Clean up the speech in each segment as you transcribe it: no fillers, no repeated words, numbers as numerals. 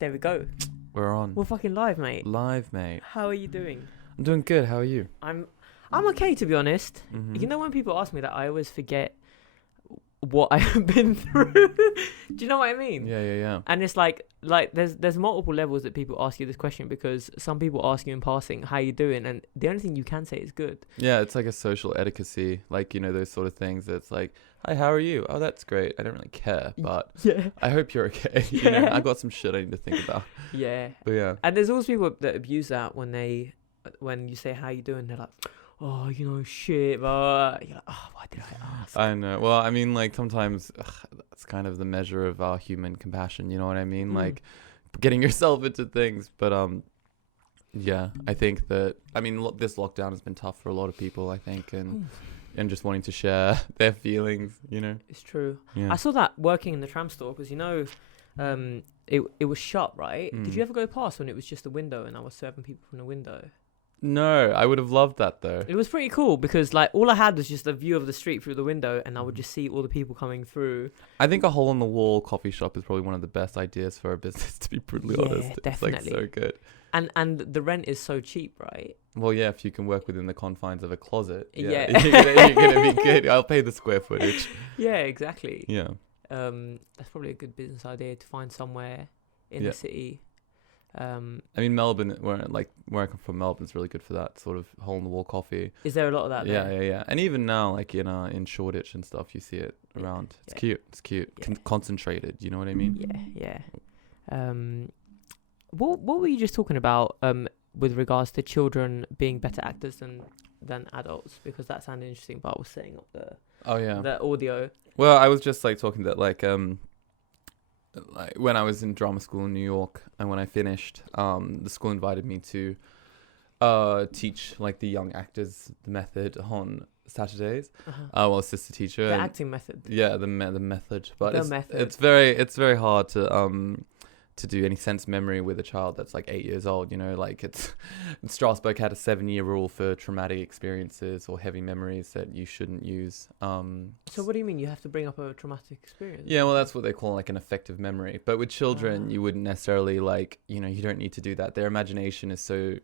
There we go. We're on. We're fucking live, mate. Live, mate. How are you doing? I'm doing good. How are you? I'm okay, to be honest. Mm-hmm. You know, when people ask me that, I always forget what I have been through. Do you know what I mean? Yeah. And it's like there's multiple levels that people ask you this question, because some people ask you in passing, how you doing? And the only thing you can say is good. Yeah, it's like a social etiquette, like, you know, those sort of things. It's like, hi, how are you? Oh, that's great. I don't really care, but yeah. I hope you're okay. You know, I've got some shit I need to think about. Yeah. But yeah. And there's always people that abuse that when you say how you doing, they're like, oh, you know, shit, but you're like, oh, why did I ask? I know. Well, I mean, like, sometimes that's kind of the measure of our human compassion. You know what I mean? Like, getting yourself into things. But yeah, I think that, I mean, this lockdown has been tough for a lot of people, I think, and just wanting to share their feelings, you know. It's true. Yeah. I saw that working in the tram store, because, you know, it was shut, right? Did you ever go past when it was just a window and I was serving people from the window? No, I would have loved that though. It was pretty cool, because like all I had was just a view of the street through the window, and I would just see all the people coming through. I think a hole in the wall coffee shop is probably one of the best ideas for a business, to be brutally honest. Definitely. It's like so good. And the rent is so cheap, right? Well, yeah, if you can work within the confines of a closet, Yeah. you're gonna be good. I'll pay the square footage. Yeah, exactly. Yeah. That's probably a good business idea, to find somewhere in the city. I mean, Melbourne, where I come from, Melbourne's really good for that sort of hole in the wall coffee. Is there a lot of that there? Yeah. And even now, like in Shoreditch and stuff, you see it around. It's cute. Yeah. Concentrated. You know what I mean? Yeah. What were you just talking about with regards to children being better actors than adults? Because that sounded interesting, but I was setting up the audio. Well, I was just like talking that like when I was in drama school in New York, and when I finished, the school invited me to teach like the young actors the method on Saturdays. Well, assist a teacher. The acting method. Yeah, the method. But method. It's very hard to do any sense memory with a child that's like 8 years old. You know, like Strasbourg had a 7-year rule for traumatic experiences or heavy memories that you shouldn't use. So what do you mean you have to bring up a traumatic experience? Yeah, well, that's what they call like an affective memory. But with children, you wouldn't necessarily like, you know, you don't need to do that. Their imagination is so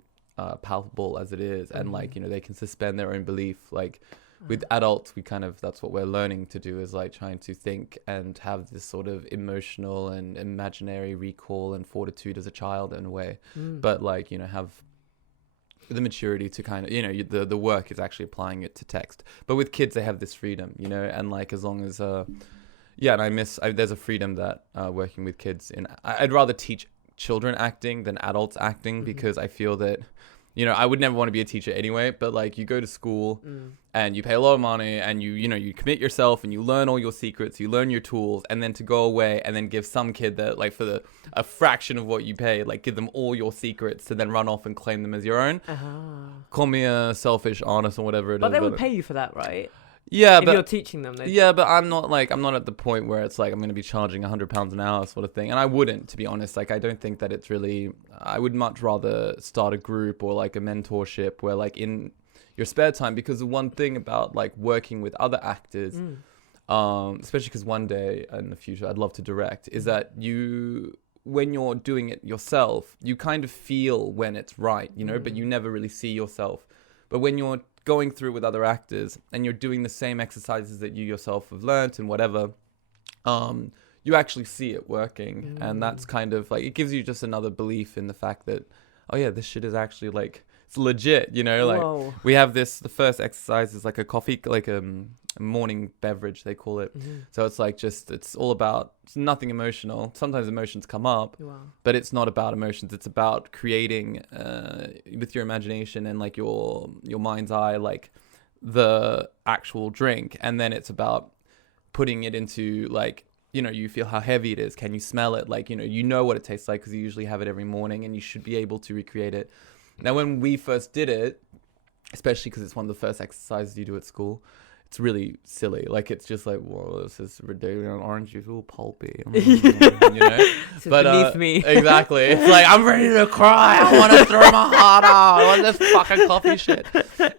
palpable as it is, and like, you know, they can suspend their own belief. Like with adults, that's what we're learning to do, is like trying to think and have this sort of emotional and imaginary recall and fortitude as a child in a way. But like, you know, have the maturity to kind of, you know, the work is actually applying it to text. But with kids, they have this freedom, you know, and like as long as and there's a freedom that working with kids I'd rather teach children acting than adults acting, because I feel that, you know, I would never want to be a teacher anyway, but like you go to school and you pay a lot of money and you commit yourself and you learn all your secrets, you learn your tools, and then to go away and then give some kid that like for a fraction of what you pay, like give them all your secrets to then run off and claim them as your own. Call me a selfish, honest, or whatever it is. But they would pay you for that, right? Yeah, if you're teaching them. Yeah, but I'm not at the point where it's like I'm going to be charging £100 an hour sort of thing. And I wouldn't, to be honest. Like, I don't think that it's really, I would much rather start a group or like a mentorship where like in your spare time, because the one thing about like working with other actors, especially because one day in the future I'd love to direct, is that when you're doing it yourself, you kind of feel when it's right, you know, but you never really see yourself. But when you're going through with other actors and you're doing the same exercises that you yourself have learnt and whatever, you actually see it working. And that's kind of like, it gives you just another belief in the fact that, oh yeah, this shit is actually like, it's legit, you know. Like we have the first exercise is like a coffee, like a morning beverage, they call it. So it's like it's all about, it's nothing emotional. Sometimes emotions come up, but it's not about emotions. It's about creating with your imagination and like your mind's eye, like the actual drink. And then it's about putting it into like, you know, you feel how heavy it is. Can you smell it? Like, you know what it tastes like, because you usually have it every morning and you should be able to recreate it. Now, when we first did it, especially because it's one of the first exercises you do at school, it's really silly. Like, it's just like, whoa, this is ridiculous. Orange juice, all pulpy. You know? is beneath me. Exactly. It's like, I'm ready to cry. I want to throw my heart out. I want this fucking coffee shit.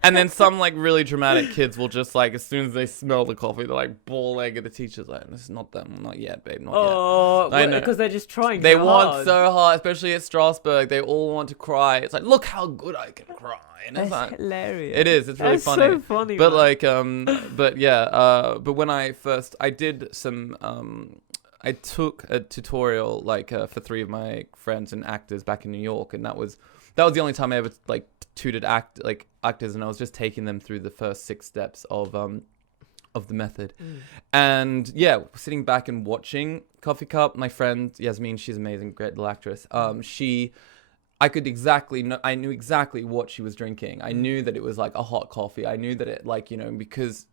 And then some like really dramatic kids will just like, as soon as they smell the coffee, they're like bawling at the teacher's like, this is not them. Not yet, babe. Not yet. I know. Because they're just trying They so want hard. so hard, especially at Strasbourg. They all want to cry. It's like, look how good I can cry. And That's it's like, hilarious. it is. It's really That's funny. so funny. But man. like, but yeah. But when I did some, I took a tutorial like for 3 of my friends and actors back in New York, and that was the only time I ever like tutored actors, and I was just taking them through the first 6 steps of the method. And yeah, sitting back and watching Coffee Cup, my friend Yasmin, she's amazing, great little actress. I knew exactly what she was drinking. I knew that it was like a hot coffee. I knew that it like, because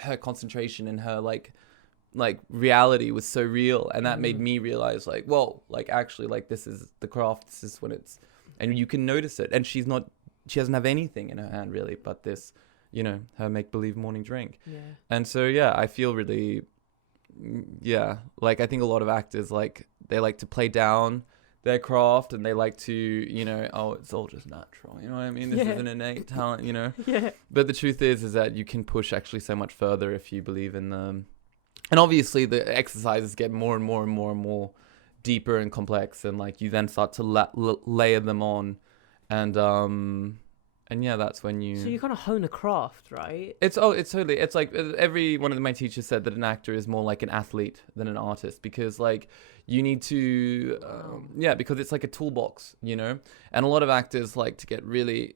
her concentration and her like reality was so real, and that made me realize like, whoa, like actually like this is the craft. This is when it's, and you can notice it. And she doesn't have anything in her hand really, but this, her make-believe morning drink. Yeah. And so, yeah, I feel really, like I think a lot of actors, like they like to play down their craft, and they like to, it's all just natural. You know what I mean? This is an innate talent, Yeah. But the truth is that you can push actually so much further if you believe in them. And obviously the exercises get more and more and more and more deeper and complex, and like you then start to layer them on, and yeah, that's when you... So you kind of hone a craft, right? It's totally... It's like every one of my teachers said that an actor is more like an athlete than an artist, because like you need to... because it's like a toolbox, And a lot of actors like to get really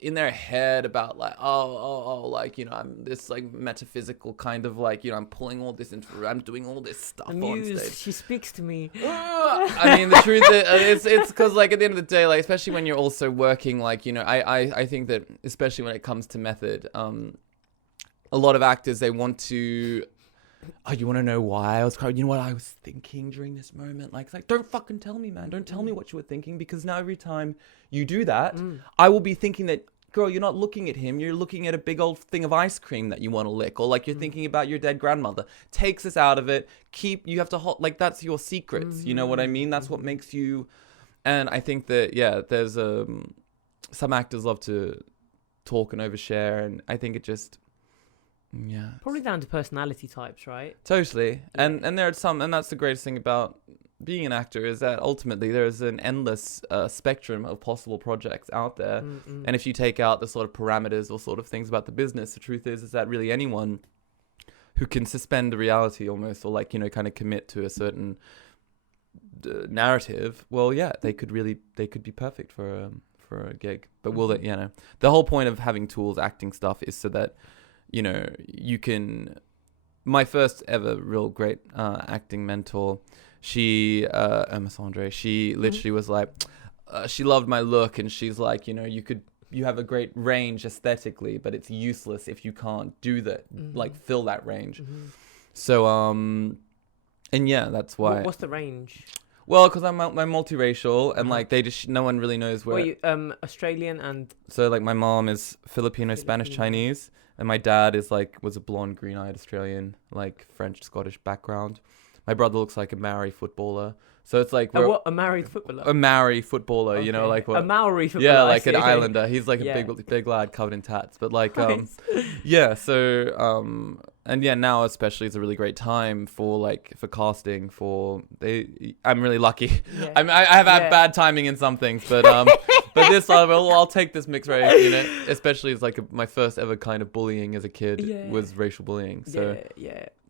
in their head about like, like, I'm this like metaphysical kind of like, I'm pulling all this into... I'm doing all this stuff on stage. She speaks to me. I mean, the truth is, it's because like at the end of the day, like especially when you're also working, like, I think that especially when it comes to method, a lot of actors, they want to... Oh, you want to know why I was crying? You know what I was thinking during this moment? Like, don't fucking tell me, man. Don't tell me what you were thinking, because now every time you do that, I will be thinking that, girl, you're not looking at him. You're looking at a big old thing of ice cream that you want to lick, or like you're thinking about your dead grandmother. Takes us out of it. You have to like that's your secrets. You know what I mean? That's what makes you. And I think that there's some actors love to talk and overshare, and I think it just. Yeah, probably down to personality types, right? Totally. And there are some, and that's the greatest thing about being an actor, is that ultimately there is an endless spectrum of possible projects out there. And if you take out the sort of parameters or sort of things about the business, the truth is that really anyone who can suspend the reality almost, or like, kind of commit to a certain narrative, well, yeah, they could be perfect for a gig. But will they, the whole point of having tools, acting stuff, is so that you can... My first ever real great acting mentor, she, Emma Sandre, she literally was like, she loved my look, and she's like, you have a great range aesthetically, but it's useless if you can't do that, like fill that range. So, and yeah, that's why. What's the range? Well, because I'm multiracial, and like no one really knows where. Well, you, Australian and. So like my mom is Filipino, Spanish, Chinese. And my dad was a blonde, green-eyed Australian, like French, Scottish background. My brother looks like a Maori footballer. So it's like... a married footballer? A Maori footballer, okay. Like what? A Maori footballer, yeah, like an islander. He's like a big lad covered in tats. But like, yeah, so... and yeah, now especially it's a really great time for casting I'm really lucky. Yeah. I have had bad timing in some things, but but this I'll take this mixed race, especially as like my first ever kind of bullying as a kid was racial bullying. So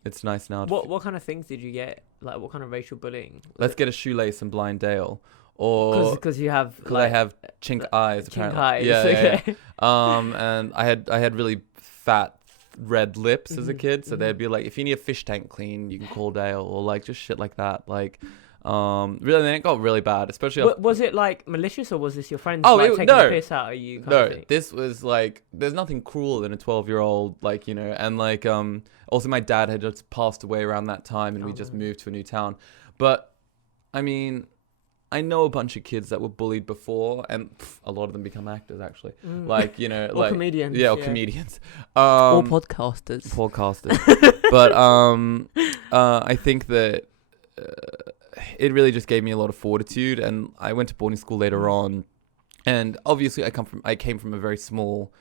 it's nice now. What kind of things did you get? Like what kind of racial bullying? Let's get a shoelace and blind Dale. Or because you have I have chink eyes apparently. Eyes. Yeah. And I had really fat red lips as a kid, so they'd be like, if you need a fish tank clean, you can call Dale, or like just shit like that. Like really, then it got really bad, especially was it like malicious, or was this your friends taking the piss out of you kind of thing? This was like, there's nothing cruel than a 12-year-old, like, and like also my dad had just passed away around that time, and we just moved to a new town. But I mean, I know a bunch of kids that were bullied before, and a lot of them become actors actually. Like, or like comedians. Yeah, or comedians. Or podcasters. But I think that it really just gave me a lot of fortitude. And I went to boarding school later on, and obviously I came from a very small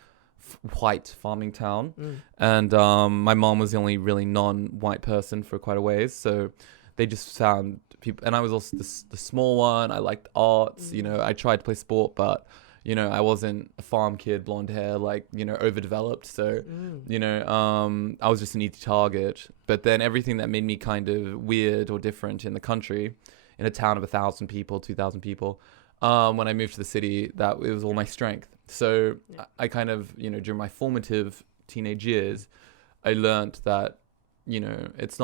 white farming town, and my mom was the only really non-white person for quite a ways, so they just found people. And I was also the small one. I liked arts, you know. I tried to play sport, but you know, I wasn't a farm kid, blonde hair, like, you know, overdeveloped. So, you know, I was just an easy target. But then everything that made me kind of weird or different in the country, in a town of 1,000 people, 2,000 people, when I moved to the city, that it was all my strength. So I kind of, you know, during my formative teenage years, I learned that, you know, there's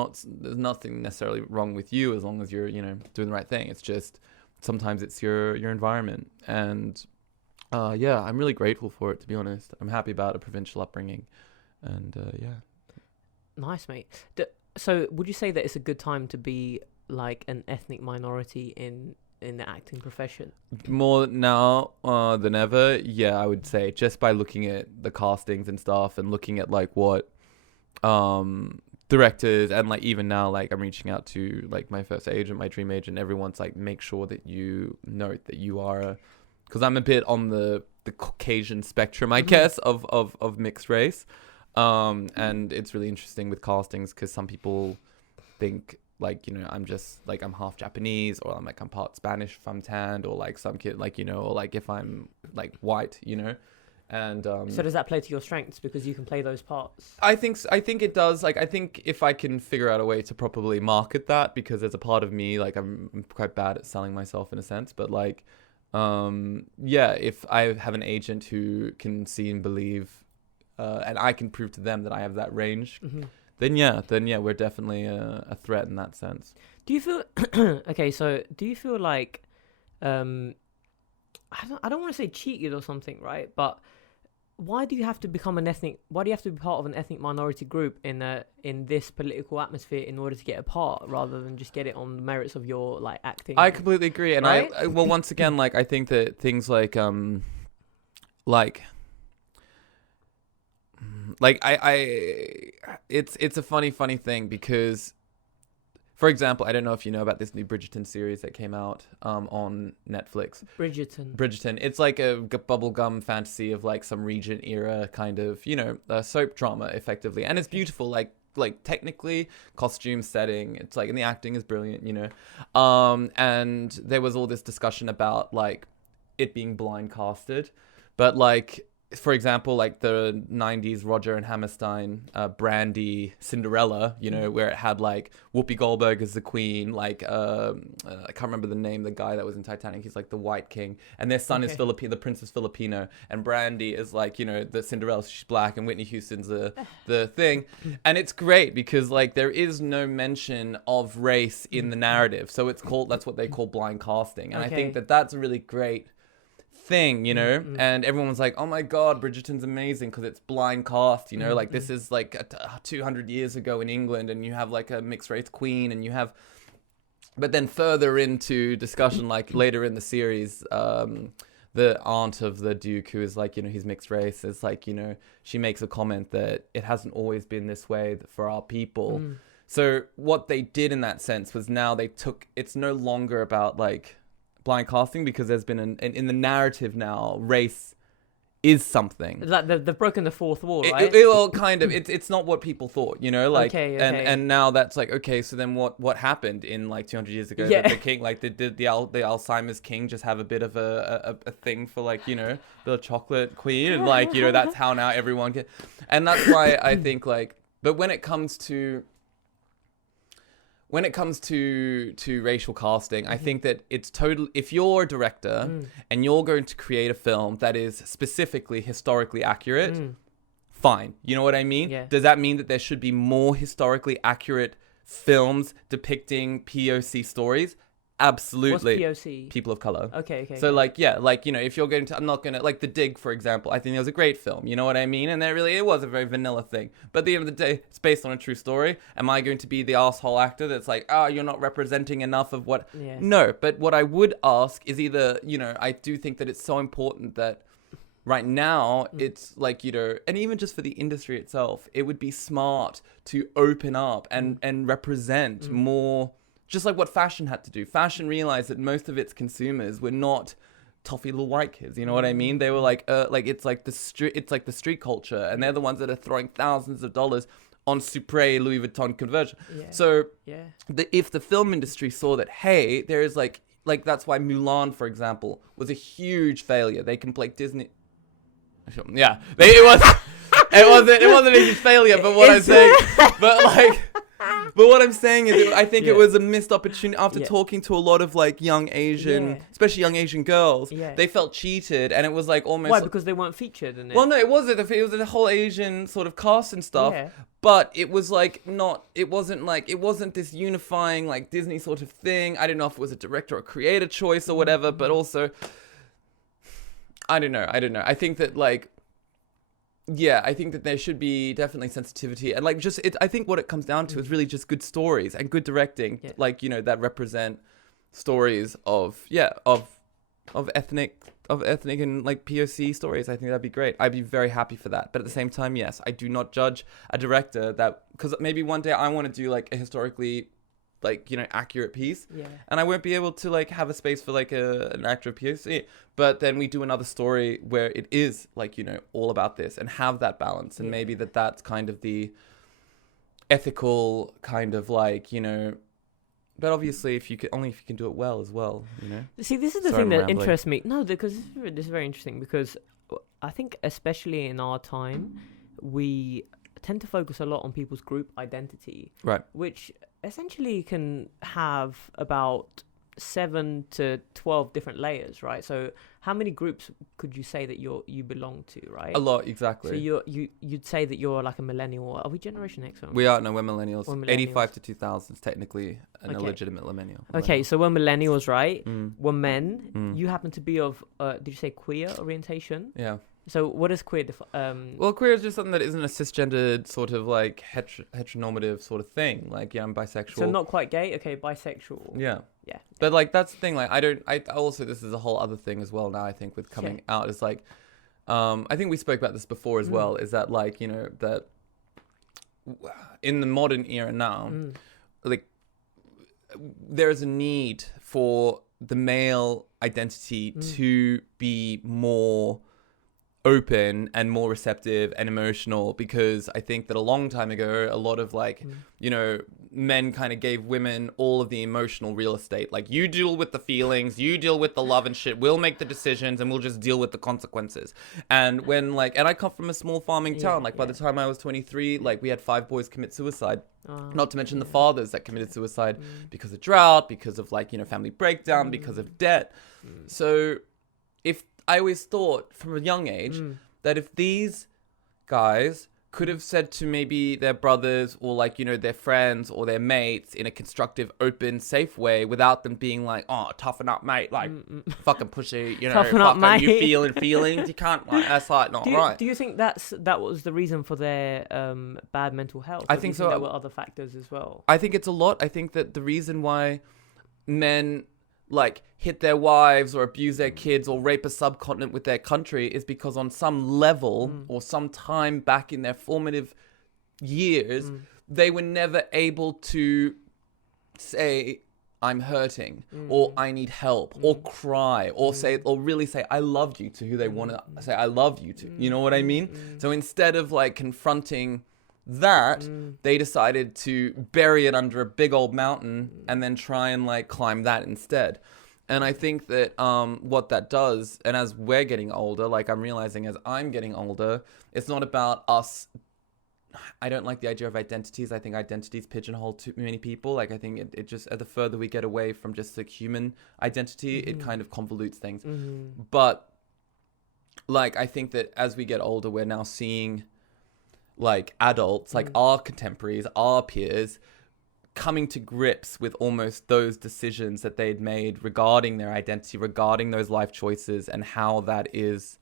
nothing necessarily wrong with you as long as you're, you know, doing the right thing. It's just sometimes it's your environment. And yeah, I'm really grateful for it, to be honest. I'm happy about a provincial upbringing. And yeah. Nice, mate. So would you say that it's a good time to be like an ethnic minority in the acting profession? More now than ever, yeah, I would say, just by looking at the castings and stuff, and looking at like what directors, and like even now, like I'm reaching out to like my first agent, my dream agent, everyone's like, make sure that you note that you are because I'm a bit on the Caucasian spectrum, I guess, of mixed race. And it's really interesting with castings because some people think like, you know, I'm half Japanese, or I'm part Spanish if I'm tanned, or like some kid, like, you know, or like if I'm like white, you know. And so does that play to your strengths because you can play those parts? I think it does. Like, I think if I can figure out a way to properly market that, because there's a part of me, like I'm quite bad at selling myself in a sense, but like yeah, if I have an agent who can see and believe, and I can prove to them that I have that range, then yeah, we're definitely a threat in that sense. Do you feel okay? So do you feel like I don't want to say cheated or something, right? But why do you have to be part of an ethnic minority group in this political atmosphere in order to get a part, rather than just get it on the merits of your like acting? I completely agree, and right? I well, once again, like I think that things like it's a funny thing because, for example, I don't know if you know about this new Bridgerton series that came out on Netflix. Bridgerton. It's like a bubblegum fantasy of like some Regent era kind of, you know, soap drama effectively. And it's beautiful, like technically, costume, setting. It's like, and the acting is brilliant, you know. And there was all this discussion about like it being blind casted. But like, for example, like the 90s Roger and Hammerstein Brandy Cinderella, you know, where it had like Whoopi Goldberg as the queen, like I can't remember the name, the guy that was in Titanic, he's like the White King, and their son is the Princess Filipino, and Brandy is like, you know, the Cinderella, she's black, and Whitney Houston's the thing. And it's great because like there is no mention of race in the narrative, so that's what they call blind casting, and I think that's a really great thing, you know. And everyone was like, oh my god, Bridgerton's amazing because it's blind cast, you know, like this is like 200 years ago in England, and you have like a mixed race queen, and you have, but then further into discussion, like later in the series, the aunt of the Duke, who is like, you know, he's mixed race, is like, you know, she makes a comment that it hasn't always been this way for our people. So what they did in that sense was, now it's no longer about like blind casting, because there's been in the narrative now, race is something. Like they've broken the fourth wall, right? Well, kind of. It's not what people thought, you know. Like, okay. And now that's like, okay, so then what happened in like 200 years ago? The king, like, did the Alzheimer's king just have a bit of a thing for like, you know, the chocolate queen, and like, you know, that's how now everyone can. And that's why I think like, but when it comes to racial casting, I think that it's totally, if you're a director and you're going to create a film that is specifically historically accurate, fine. You know what I mean? Yeah. Does that mean that there should be more historically accurate films depicting POC stories? Absolutely. What's POC? People of color. Okay. So like, yeah, like, you know, if you're going to, I'm not going to, like The Dig, for example, I think it was a great film, you know what I mean? And it was a very vanilla thing. But at the end of the day, it's based on a true story. Am I going to be the asshole actor that's like, you're not representing enough of what? Yeah. No, but what I would ask is either, you know, I do think that it's so important that right now it's like, you know, and even just for the industry itself, it would be smart to open up and represent more just like what fashion had to do. Fashion realized that most of its consumers were not toffee little white kids. You know what I mean? They were like it's like the street culture, and they're the ones that are throwing thousands of dollars on Supre, Louis Vuitton conversion. Yeah. So Yeah. if the film industry saw that, hey, there is like that's why Mulan, for example, was a huge failure. They can play Disney. Yeah, it wasn't a huge failure. But what I'm saying, but what I'm saying is, I think it was a missed opportunity. After talking to a lot of like young Asian, especially young Asian girls, they felt cheated, and it was like almost. Why? Because they weren't featured in it. Well, no, it wasn't. It was a whole Asian sort of cast and stuff. Yeah. But it was like it wasn't this unifying like Disney sort of thing. I don't know if it was a director or creator choice or whatever, but also, I don't know. I think that like, yeah, I think that there should be definitely sensitivity and like I think what it comes down to is really just good stories and good directing, like, you know, that represent stories of ethnic and like POC stories. I think that'd be great. I'd be very happy for that. But at the same time, yes, I do not judge a director because maybe one day I want to do like a historically like, you know, accurate piece, and I won't be able to like have a space for like an actor of POC, but then we do another story where it is like, you know, all about this and have that balance, and maybe that's kind of the ethical kind of like, you know. But obviously, if you can do it well as well, you know. See, this is the thing that interests me. No, because this is very interesting, because I think especially in our time, we tend to focus a lot on people's group identity, right? Which essentially can have about 7 to 12 different layers, right? So how many groups could you say that you belong to, right? A lot, exactly. So you'd say that you're like a millennial. Are we Generation X? We are. No, we're millennials. 85 to 2000 is technically an illegitimate millennial. Okay, so we're millennials, right? We're men. You happen to be of did you say queer orientation? Yeah. So what is queer? Well, queer is just something that isn't a cisgendered sort of like heteronormative sort of thing. Like, yeah, I'm bisexual. So not quite gay. Okay, bisexual. Yeah. Yeah. But like that's the thing. Like I also, this is a whole other thing as well now. I think with coming out is like, I think we spoke about this before as well. Is that like, you know, that in the modern era now, like there is a need for the male identity to be more open and more receptive and emotional, because I think that a long time ago, a lot of like, you know, men kind of gave women all of the emotional real estate. Like, you deal with the feelings, you deal with the love and shit, we'll make the decisions and we'll just deal with the consequences. And when like, and I come from a small farming town, like by the time I was 23, like we had 5 boys commit suicide. Not to mention the fathers that committed suicide because of drought, because of like, you know, family breakdown, because of debt. So if I always thought from a young age that if these guys could have said to maybe their brothers or like, you know, their friends or their mates in a constructive, open, safe way, without them being like, oh, toughen up, mate, like fucking pussy, you know, toughen up, mate. You feeling feelings, you can't, like, that's like not right. Do you think that was the reason for their bad mental health? I think so. There were other factors as well. I think it's a lot. I think that the reason why men like hit their wives or abuse their kids or rape a subcontinent with their country is because on some level or some time back in their formative years, they were never able to say, I'm hurting or I need help or cry or say, or really say, I loved you to who they want to say, I love you to, you know what I mean? So instead of like confronting that, they decided to bury it under a big old mountain and then try and like climb that instead. And I think that what that does, and as we're getting older, like I'm realizing as I'm getting older, it's not about us. I don't like the idea of identities. I think identities pigeonhole too many people. Like I think it just, the further we get away from just the human identity, it kind of convolutes things. But like I think that as we get older, we're now seeing like adults, like our contemporaries, our peers, coming to grips with almost those decisions that they'd made regarding their identity, regarding those life choices, and how that's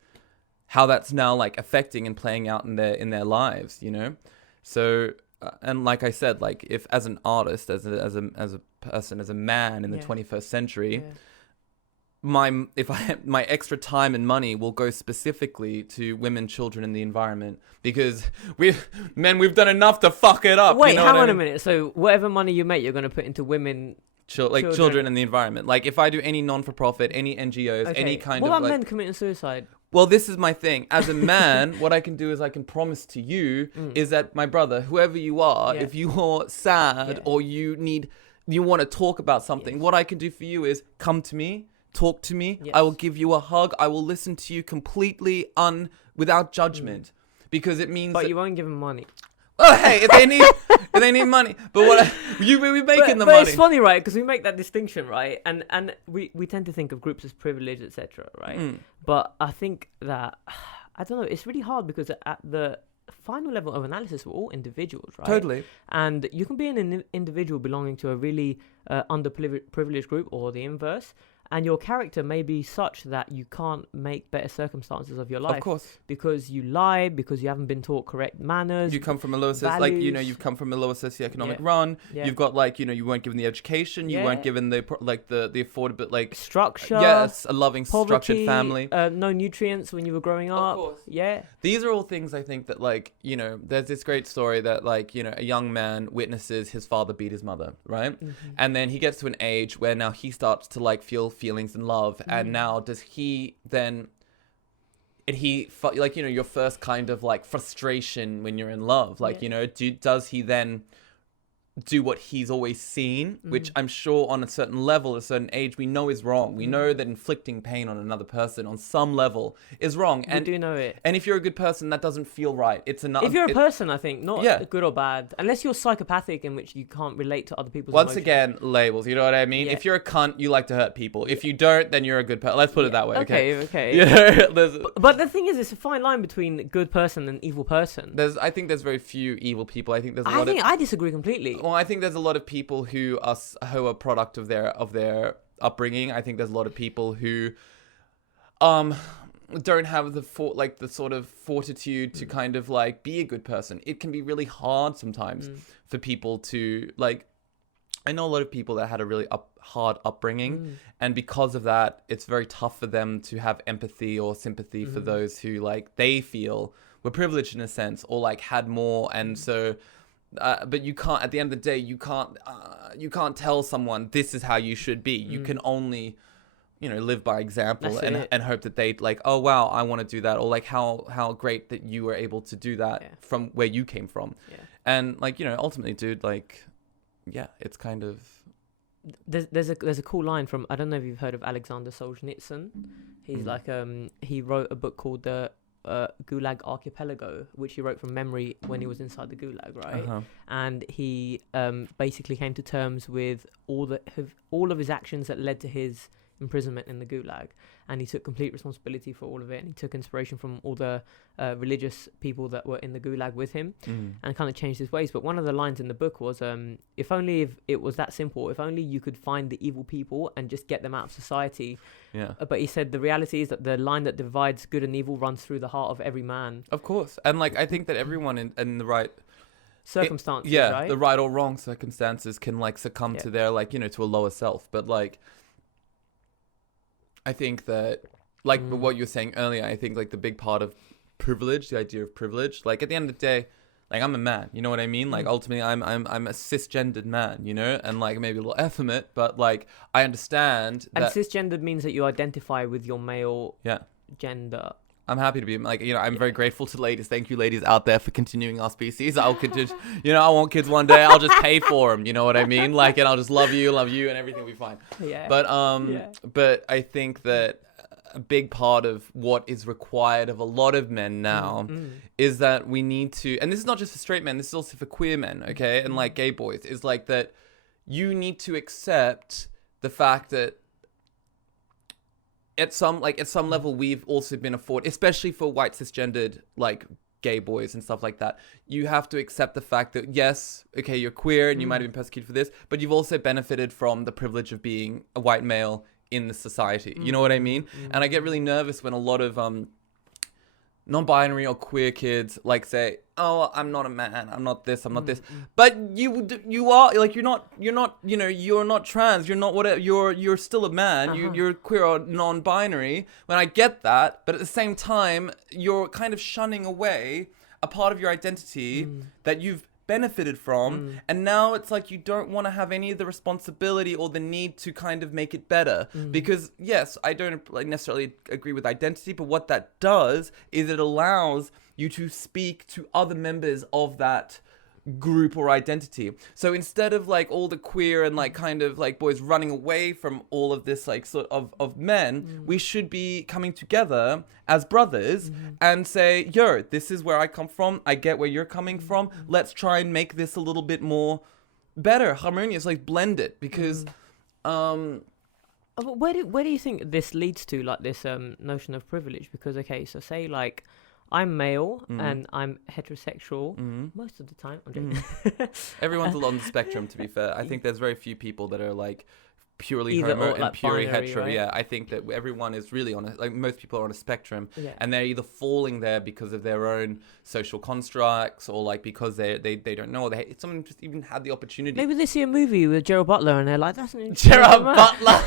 now like affecting and playing out in their lives, you know? So, and like I said, like if as an artist, as a person, as a man in the 21st century, my extra time and money will go specifically to women, children, and the environment, because we've done enough to fuck it up. Wait, you know hang on a minute. So whatever money you make, you're going to put into women, children and the environment. Like if I do any non-for-profit, any NGOs, any kind what of about like men committing suicide? well, this is my thing. As a man, what I can do is I can promise to you is that my brother, whoever you are, if you're sad or you want to talk about something, what I can do for you is come to me, talk to me. I will give you a hug. I will listen to you completely without judgment, because it means. But you won't give him money. Oh, hey, if they need money, but we making the but money. It's funny, right? Because we make that distinction, right? And we tend to think of groups as privileged, etc., right? But I think that I don't know. It's really hard because at the final level of analysis, we're all individuals, right? Totally. And you can be an individual belonging to a really underprivileged group, or the inverse. And your character may be such that you can't make better circumstances of your life. Of course. Because you lie, because you haven't been taught correct manners. You come from a lower you've come from a lower socioeconomic run. Yeah. You've got you weren't given the education. You weren't given the affordable structure. Yes, a loving poverty, structured family. No nutrients when you were growing up. Of course. Yeah. These are all things I think that there's this great story that a young man witnesses his father beat his mother, right? Mm-hmm. And then he gets to an age where now he starts to feel feelings and love, and now does he then your first kind of frustration when you're in love, does he then do what he's always seen, which I'm sure on a certain level, a certain age, we know is wrong. We know that inflicting pain on another person on some level is wrong. We do know it. And if you're a good person, that doesn't feel right. It's enough. If you're a person, I think, not good or bad, unless you're psychopathic, in which you can't relate to other people's emotions. Again, labels, you know what I mean? Yeah. If you're a cunt, you like to hurt people. If you don't, then you're a good person. Let's put it that way, okay? Okay. Yeah, but the thing is, it's a fine line between good person and evil person. I think there's very few evil people. I think I disagree completely. Well, I think there's a lot of people who are product of their upbringing. I think there's a lot of people who don't have the sort of fortitude to kind of be a good person. It can be really hard sometimes for people to I know a lot of people that had a really hard upbringing, and because of that, it's very tough for them to have empathy or sympathy for those who they feel were privileged in a sense, or had more, and so. But you can't. At the end of the day, you can't tell someone this is how you should be. You can only, live by example and hope that they oh wow, I want to do that, or how great that you were able to do that from where you came from. Yeah. And ultimately, dude, it's kind of. There's a cool line from, I don't know if you've heard of Alexander Solzhenitsyn. He's he wrote a book called the Gulag Archipelago, which he wrote from memory when he was inside the Gulag, right? And he basically came to terms with all of his actions that led to his imprisonment in the Gulag, and he took complete responsibility for all of it, and he took inspiration from all the religious people that were in the Gulag with him, and kind of changed his ways. But one of the lines in the book was, if it was that simple, if only you could find the evil people and just get them out of society. Yeah. But he said the reality is that the line that divides good and evil runs through the heart of every man. Of course. And I think that everyone in the right circumstances, right? The right or wrong circumstances can succumb to their to a lower self. But I think that what you were saying earlier, I think the big part of privilege, the idea of privilege, at the end of the day, I'm a man, you know what I mean? Ultimately I'm a cisgendered man, and maybe a little effeminate, but I understand that. And cisgendered means that you identify with your male gender. I'm happy to be I'm very grateful to ladies. Thank you, ladies out there, for continuing our species. I'll continue, I want kids one day. I'll just pay for them. You know what I mean? And I'll just love you, and everything will be fine. Yeah. But I think that a big part of what is required of a lot of men now is that we need to, and this is not just for straight men, this is also for queer men, okay? And gay boys, is that you need to accept the fact that at some level we've also been afforded, especially for white cisgendered gay boys and stuff like that, you have to accept the fact that yes, okay, you're queer and you might have been persecuted for this, but you've also benefited from the privilege of being a white male in the society. You know what I mean? And I get really nervous when a lot of non-binary or queer kids say, oh, I'm not a man, I'm not this, I'm not this, but you are, you're not trans, you're not whatever, you're still a man, you're queer or non-binary. When I get that, but at the same time you're kind of shunning away a part of your identity that you've benefited from, and now it's like you don't want to have any of the responsibility or the need to kind of make it better. Because yes, I don't like necessarily agree with identity, but what that does is it allows you to speak to other members of that group or identity. So instead of like all the queer and like kind of like boys running away from all of this like sort of men, we should be coming together as brothers and say, yo, this is where I come from, I get where you're coming from, let's try and make this a little bit more better, harmonious, like blend it. Because where do you think this leads to, like this notion of privilege? Because okay, so say like I'm male and I'm heterosexual most of the time. I'm joking. Everyone's on the spectrum, to be fair. I think there's very few people that are like purely Either homo or, and like purely binary, hetero. right? Yeah, I think that everyone is really on a, like most people are on a spectrum, Yeah. and they're either falling there because of their own social constructs, or like because they don't know, or someone just even had the opportunity. Maybe they see a movie with Gerald Butler and they're like, that's an interesting Gerald man. Butler.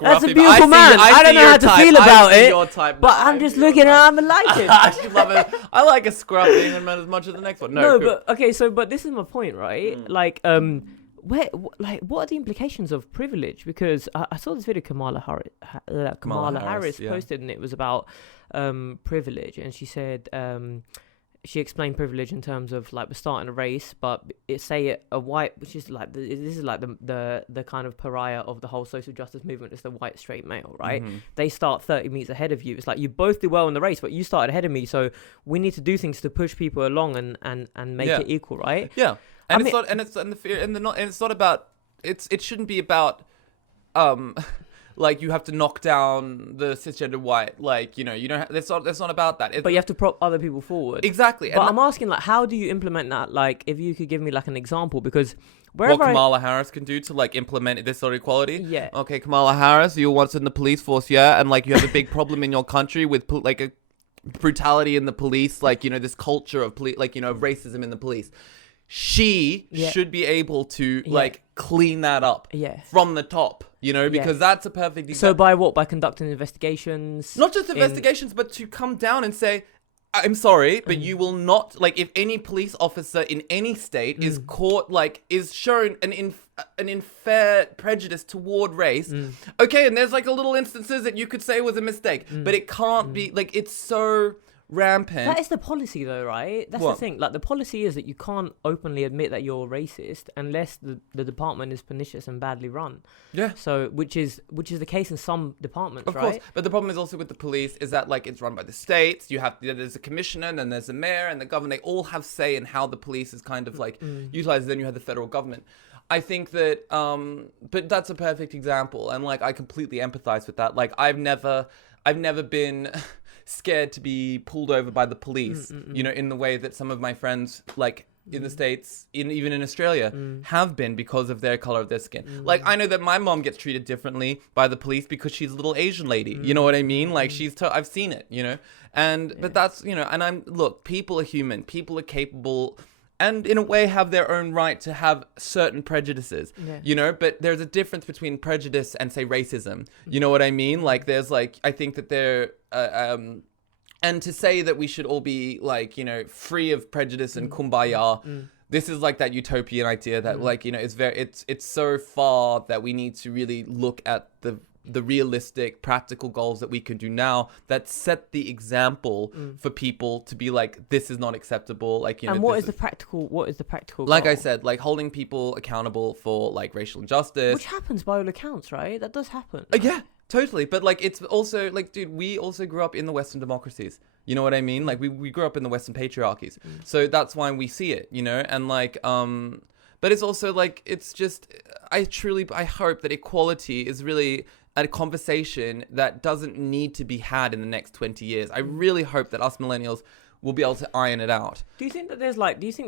That's a Scruffy, beautiful man. I don't know how to feel about it, your type, but I'm just looking at him and like it. I actually love it. I like a scruffy man as much as the next one. No, cool. but okay, so but this is my point, right? Like, what are the implications of privilege? Because I saw this video Kamala Harris yeah. posted, and it was about privilege, and she said she explained privilege in terms of like we're starting a race, but a white, which is like this is like the kind of pariah of the whole social justice movement, is the white straight male, right? They start 30 meters ahead of you. It's like you both do well in the race, but you started ahead of me, so we need to do things to push people along and make it equal, right? Yeah, and it's not about it shouldn't be about like you have to knock down the cisgender white, like, you know, you don't. That's not about that. But you have to prop other people forward. Exactly. But I'm asking, like, how do you implement that? Like, if you could give me like an example, because wherever what Kamala Harris can do to like implement this sort of equality. Yeah. Okay, Kamala Harris, you're once in the police force, yeah, and like you have a big problem in your country with like a brutality in the police, like, you know, this culture of like, you know, of racism in the police. She should be able to like clean that up from the top, you know, because that's a perfect example. So by what? By conducting investigations? Not just investigations, but to come down and say, I'm sorry, but you will not, like, if any police officer in any state is caught, like, is shown an unfair prejudice toward race, okay, and there's like a little instances that you could say was a mistake, but it can't be, like, it's so rampant. That is the policy, though, right? That's the thing. Like, the policy is that you can't openly admit that you're racist unless the department is pernicious and badly run. Yeah. So, which is the case in some departments, of right? course. But the problem is also with the police is that, like, it's run by the states. There's a commissioner, and then there's a mayor and the governor. They all have say in how the police is kind of like utilized. Then you have the federal government. I think that, but that's a perfect example, and like I completely empathize with that. Like, I've never been scared to be pulled over by the police, you know, in the way that some of my friends, like in the States, even in Australia, have been because of their color of their skin. Like, I know that my mom gets treated differently by the police because she's a little Asian lady. You know what I mean? Like, I've seen it, you know, but that's, you know, and look, people are human, people are capable, and in a way have their own right to have certain prejudices, you know, but there's a difference between prejudice and, say, racism. You know what I mean? Like, there's like, I think that and to say that we should all be like, you know, free of prejudice and kumbaya, this is like that utopian idea that like, you know, it's so far that we need to really look at the realistic, practical goals that we can do now that set the example for people to be like, this is not acceptable. Like, you know, and what is the practical like goal? I said, like holding people accountable for like racial injustice, which happens by all accounts, right? That does happen. Yeah, totally. But like, it's also like, dude, we also grew up in the Western democracies. You know what I mean? Like, we grew up in the Western patriarchies. So that's why we see it, you know? And like, but it's also like, it's just, I hope that equality is really a conversation that doesn't need to be had in the next 20 years. I really hope that us millennials will be able to iron it out. Do you think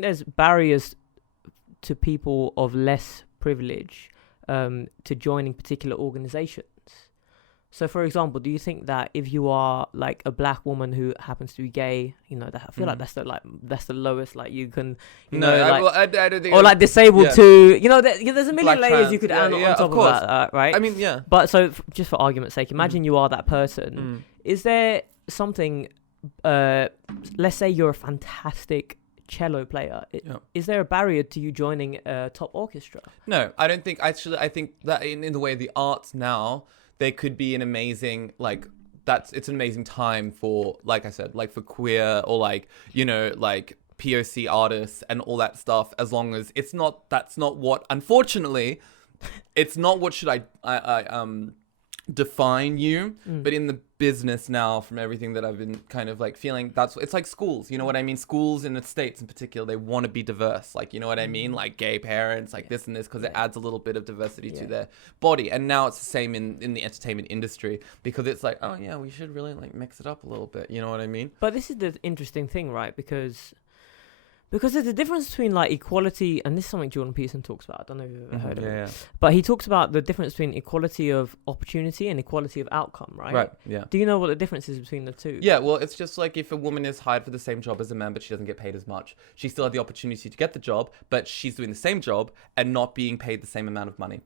there's barriers to people of less privilege to joining particular organizations? So, for example, do you think that if you are like a black woman who happens to be gay, you know, I feel like that's the lowest, like you can, I don't think, or like disabled to, you know, there's a million layers you could add on top of that, right? I mean, yeah. But so, just for argument's sake, imagine you are that person. Is there something? Let's say you're a fantastic cello player. Yeah. Is there a barrier to you joining a top orchestra? No, I don't think. Actually, I think that in the way of the arts now, there could be an amazing like. It's an amazing time for, like I said, like for queer or like, you know, like POC artists and all that stuff, as long as that's not what, unfortunately, it's not what should I define you, but in the business now, from everything that I've been kind of like feeling, it's like schools, you know what I mean? Schools in the States in particular, they want to be diverse, like, you know what I mean? Like gay parents, like this and this, because it adds a little bit of diversity to their body. And now it's the same in the entertainment industry, because it's like, oh yeah, we should really like mix it up a little bit, you know what I mean? But this is the interesting thing, right? Because there's a difference between like equality, and this is something Jordan Peterson talks about. I don't know if you've ever heard of it. Yeah. But he talks about the difference between equality of opportunity and equality of outcome, right? Right, yeah. Do you know what the difference is between the two? Yeah, well, it's just like if a woman is hired for the same job as a man, but she doesn't get paid as much, she still had the opportunity to get the job, but she's doing the same job and not being paid the same amount of money.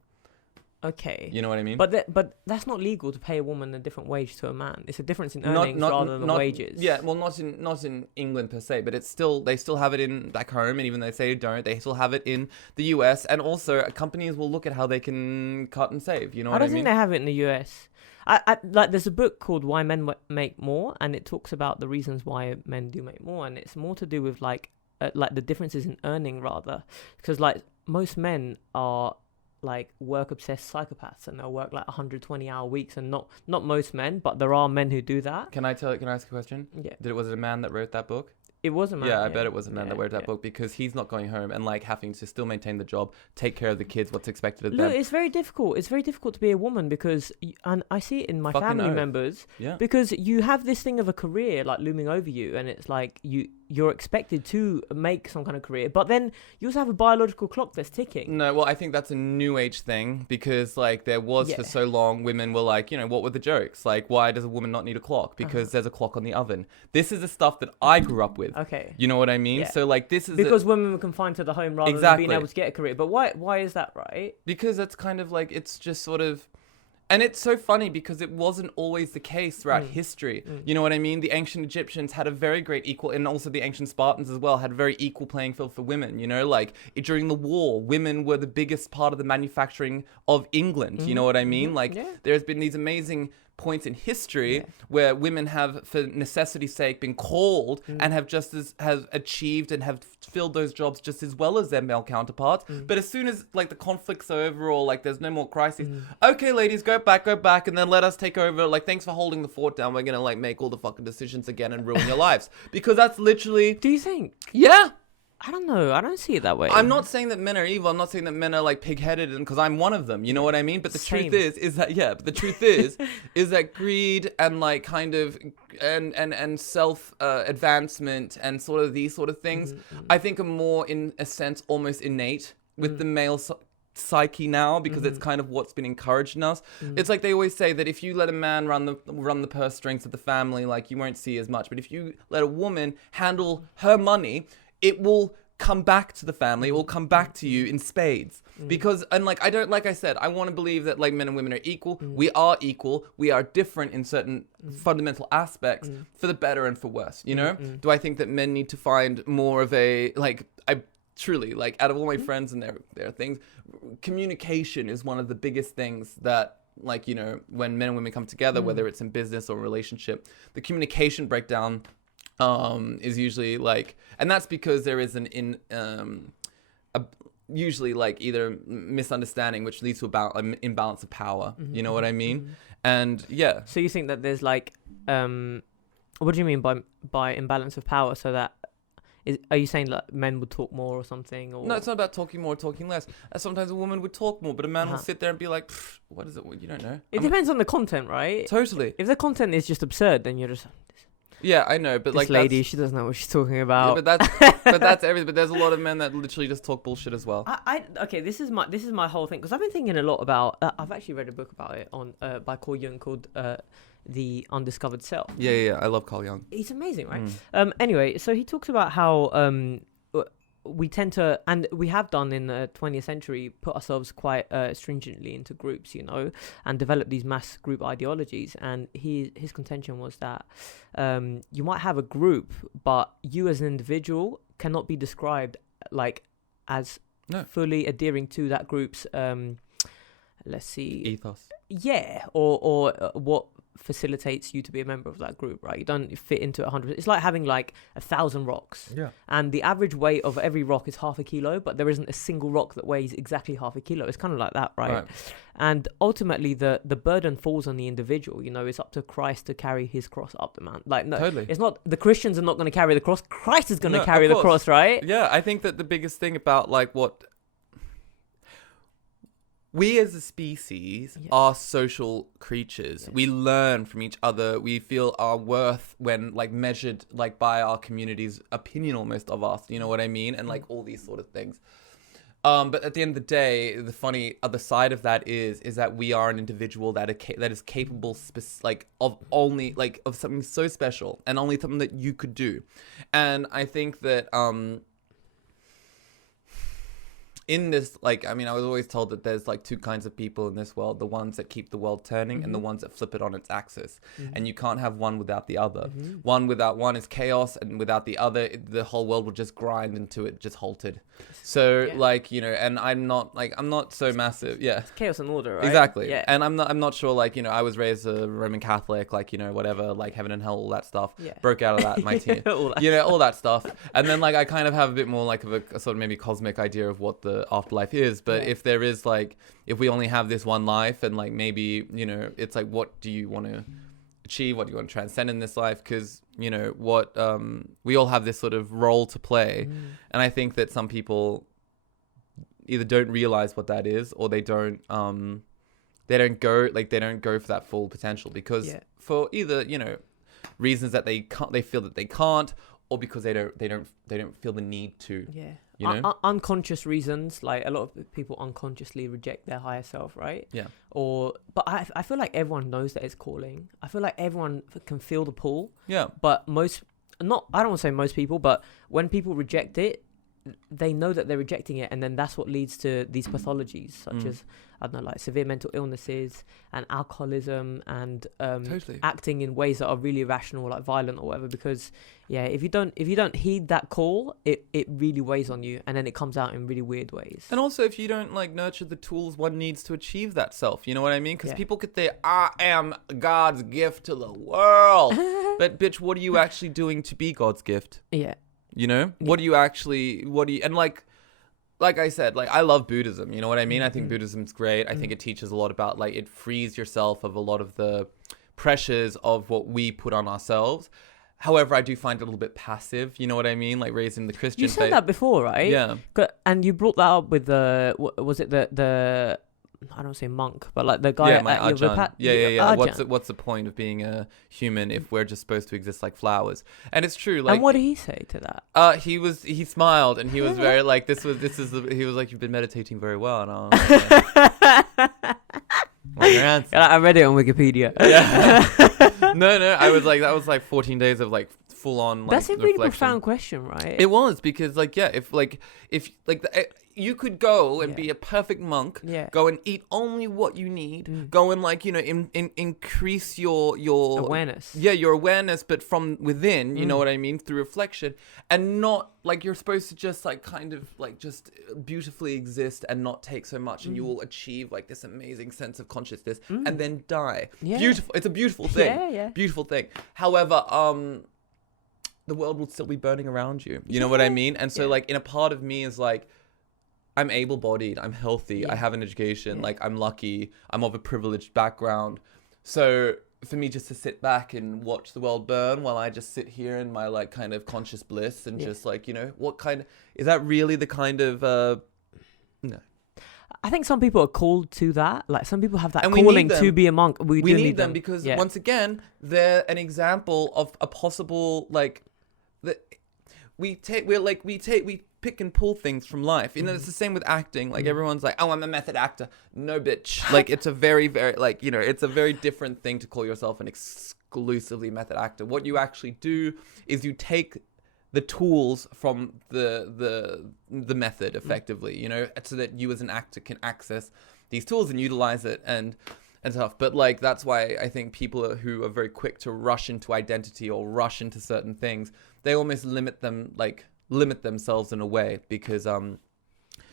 Okay. You know what I mean? But that's not legal to pay a woman a different wage to a man. It's a difference in earnings rather than wages. Yeah, well, not in England per se, but they still have it in back home, and even though they say they don't, they still have it in the US, and also companies will look at how they can cut and save. You know what I mean? I don't think they have it in the US. I like there's a book called Why Men Make More, and it talks about the reasons why men do make more, and it's more to do with like the differences in earning rather, because like most men are like work obsessed psychopaths, and they'll work like 120-hour weeks, and not most men, but there are men who do that. Can I ask a question? Yeah. Was it a man that wrote that book? It was a man. Yeah, I bet it was a man that wrote that book, because he's not going home and like having to still maintain the job, take care of the kids, what's expected of them. Look, it's very difficult. It's very difficult to be a woman because, and I see it in my family members, because you have this thing of a career like looming over you, and it's like you're expected to make some kind of career, but then you also have a biological clock that's ticking. No, well, I think that's a new age thing, because like there was for so long, women were like, you know, what were the jokes? Like, why does a woman not need a clock? Because there's a clock on the oven. This is the stuff that I grew up with. Okay. You know what I mean? Yeah. So like this is because women were confined to the home rather than being able to get a career. But why is that, right? Because it's kind of like, it's just sort of, and it's so funny because it wasn't always the case throughout history. You know what I mean? The ancient Egyptians had a very great equal, and also the ancient Spartans as well, had a very equal playing field for women. You know, like during the war, women were the biggest part of the manufacturing of England. You know what I mean? Like there's been these amazing points in history where women have, for necessity's sake, been called and have achieved and have filled those jobs just as well as their male counterparts. But as soon as like the conflict's over, or like there's no more crises, okay, ladies, go back, and then let us take over. Like, thanks for holding the fort down. We're gonna like make all the fucking decisions again and ruin your lives, because that's literally. Do you think? Yeah. I don't know. I don't see it that way. I'm not saying that men are evil. I'm not saying that men are like pig-headed, and because I'm one of them. You know what I mean? But the truth is that But the truth is that greed and like kind of and self advancement and sort of these sort of things, I think are more in a sense almost innate with the male psyche now, because it's kind of what's been encouraged in us. It's like they always say that if you let a man run the purse strings of the family, like you won't see as much. But if you let a woman handle her money, it will come back to the family. It will come back to you in spades. Because, and like, like I said, I want to believe that like men and women are equal. We are equal. We are different in certain fundamental aspects, for the better and for worse, you know? Do I think that men need to find more of a, like, I truly, like, out of all my friends and their things, communication is one of the biggest things that, like, you know, when men and women come together, whether it's in business or relationship, the communication breakdown is usually like, and that's because there is usually like either misunderstanding, which leads to an imbalance of power. You know what I mean? And yeah. So you think that there's like, what do you mean by imbalance of power? So that are you saying that men would talk more or something? Or? No, it's not about talking more or talking less. Sometimes a woman would talk more, but a man will sit there and be like, what is it? You don't know. It depends on the content, right? Totally. If the content is just absurd, then you're just... Yeah, I know, but this like lady, she doesn't know what she's talking about. Yeah, but that's everything. But there's a lot of men that literally just talk bullshit as well. Okay, this is my whole thing, because I've been thinking a lot about. I've actually read a book about it by Carl Jung called The Undiscovered Self. Yeah. I love Carl Jung. He's amazing, right? Anyway, so he talks about how we tend to, and we have done in the 20th century, put ourselves quite stringently into groups, you know, and develop these mass group ideologies. And his contention was that you might have a group, but you as an individual cannot be described like as No. fully adhering to that group's let's see, ethos. yeah, or what facilitates you to be a member of that group, right? You don't fit into 100. It's like having like 1,000 rocks, Yeah. and the average weight of every rock is half a kilo, but there isn't a single rock that weighs exactly half a kilo. It's kind of like that, right? And ultimately the burden falls on the individual. You know, it's up to Christ to carry his cross up the mountain. Like, no, Totally. it's not, the Christians are not going to carry the cross. Christ is going to No, carry of the course. cross, right? Yeah, I think that the biggest thing about like what we as a species are social creatures. Yes. We learn from each other. We feel our worth when like measured like by our community's opinion almost of us. You know what I mean? And like all these sort of things. But at the end of the day, the funny other side of that is that we are an individual that is capable of only like of something so special and only something that you could do. And I think that in this, like, I mean, I was always told that there's like two kinds of people in this world: the ones that keep the world turning and the ones that flip it on its axis. And you can't have one without the other. One without one is chaos, and without the other, the whole world will just grind into it just halted. So like, you know, and I'm not so massive. Yeah. It's chaos and order, right? Exactly. Yeah. And I'm not sure, like, you know, I was raised a Roman Catholic, like, you know, whatever, like heaven and hell, all that stuff. Yeah. Broke out of that in my teen. You know, all that stuff. And then like I kind of have a bit more like of a sort of maybe cosmic idea of what the afterlife is. But if there is like, if we only have this one life, and like maybe, you know, it's like, what do you want to achieve? What do you want to transcend in this life? Because, you know, what we all have this sort of role to play. And I think that some people either don't realize what that is, or they don't go for that full potential because for either, you know, reasons that they feel that they can't, or because they don't feel the need to. Yeah. You know? Unconscious reasons, like a lot of people unconsciously reject their higher self, right? Yeah. But I feel like everyone knows that it's calling. I feel like everyone can feel the pull. Yeah. But I don't want to say most people, but when people reject it, they know that they're rejecting it, and then that's what leads to these pathologies such as, I don't know, like severe mental illnesses and alcoholism and Totally. acting in ways that are really irrational, like violent or whatever. Because if you don't heed that call, it really weighs on you, and then it comes out in really weird ways. And also, if you don't like nurture the tools one needs to achieve that self, you know what I mean? Because people could say, "I am God's gift to the world," but bitch, what are you actually doing to be God's gift? Yeah. You know, what do you, and like I said, like, I love Buddhism, you know what I mean? I think Buddhism's great. I think it teaches a lot about, like, it frees yourself of a lot of the pressures of what we put on ourselves. However, I do find it a little bit passive, you know what I mean? Like, raised in the Christian You said that before, right? Yeah. And you brought that up with was it the I don't say monk, but like the guy my at your Ajahn. Yeah. Ajahn. What's the point of being a human if we're just supposed to exist like flowers? And it's true. Like, and what did he say to that? He smiled, and he was very like, he was like, you've been meditating very well, and I was like, what's your answer? I read it on Wikipedia. Yeah. No, I was like, that was like 14 days of like full on. Like, that's a really reflection. profound question, right? It was, because like, yeah, if you could go and be a perfect monk, go and eat only what you need, go and like, you know, increase your awareness. Yeah, your awareness, but from within, you know what I mean, through reflection, and not like you're supposed to just like kind of like just beautifully exist and not take so much, and you will achieve like this amazing sense of consciousness and then die. Yeah. Beautiful. It's a beautiful thing. Yeah. Beautiful thing. However, the world will still be burning around you. You know what I mean? And so like, in a part of me is like, I'm able-bodied, I'm healthy, I have an education, like I'm lucky, I'm of a privileged background. So for me just to sit back and watch the world burn while I just sit here in my like kind of conscious bliss and just like, you know, is that really the kind of, no. I think some people are called to that. Like some people have that And calling to be a monk. We do need them because once again, they're an example of a possible like, we pick and pull things from life. You know, it's the same with acting. Like everyone's like, oh, I'm a method actor. No, bitch. Like it's a very, very, like, you know, it's a very different thing to call yourself an exclusively method actor. What you actually do is you take the tools from the method effectively, you know, so that you as an actor can access these tools and utilize it and stuff. But like, that's why I think people who are very quick to rush into identity or rush into certain things, they almost limit them, like limit themselves in a way, because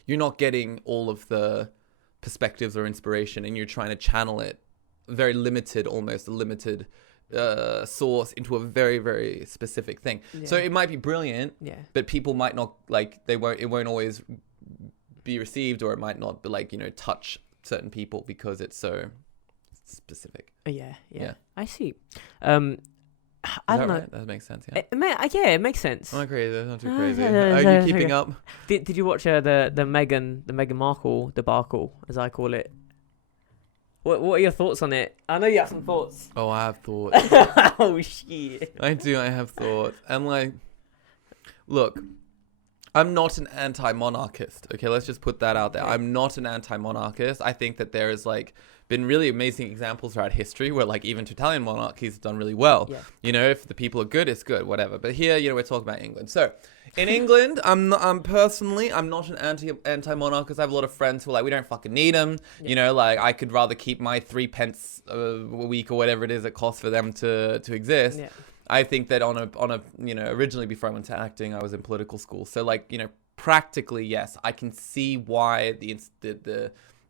you're not getting all of the perspectives or inspiration, and you're trying to channel it very limited, almost a limited source into a very, very specific thing. Yeah. So it might be brilliant, Yeah. but people might not like, it won't always be received, or it might not be like, touch certain people because it's so specific. Yeah. I see. I don't know. Right? That makes sense. Yeah. It makes sense. I'm not crazy. That's not too crazy. Are you keeping up? Did you watch the Meghan Markle debacle, as I call it? What are your thoughts on it? I know you have some thoughts. Oh, I have thoughts. Oh shit. I do. I have thoughts. And like, look, I'm not an anti-monarchist. Okay, let's just put that out there. I'm not an anti-monarchist. I think that there is like been really amazing examples throughout history where like even totalitarian monarchies have done really well. Yeah. If the people are good, it's good, whatever. But here, we're talking about England. So in England, I'm personally not an anti-monarchist. I have a lot of friends who are like, we don't fucking need them. Yeah. Like I could rather keep my 3 pence a week or whatever it is it costs for them to exist. Yeah. I think that on a originally before I went to acting, I was in political school. So like, practically, yes, I can see why the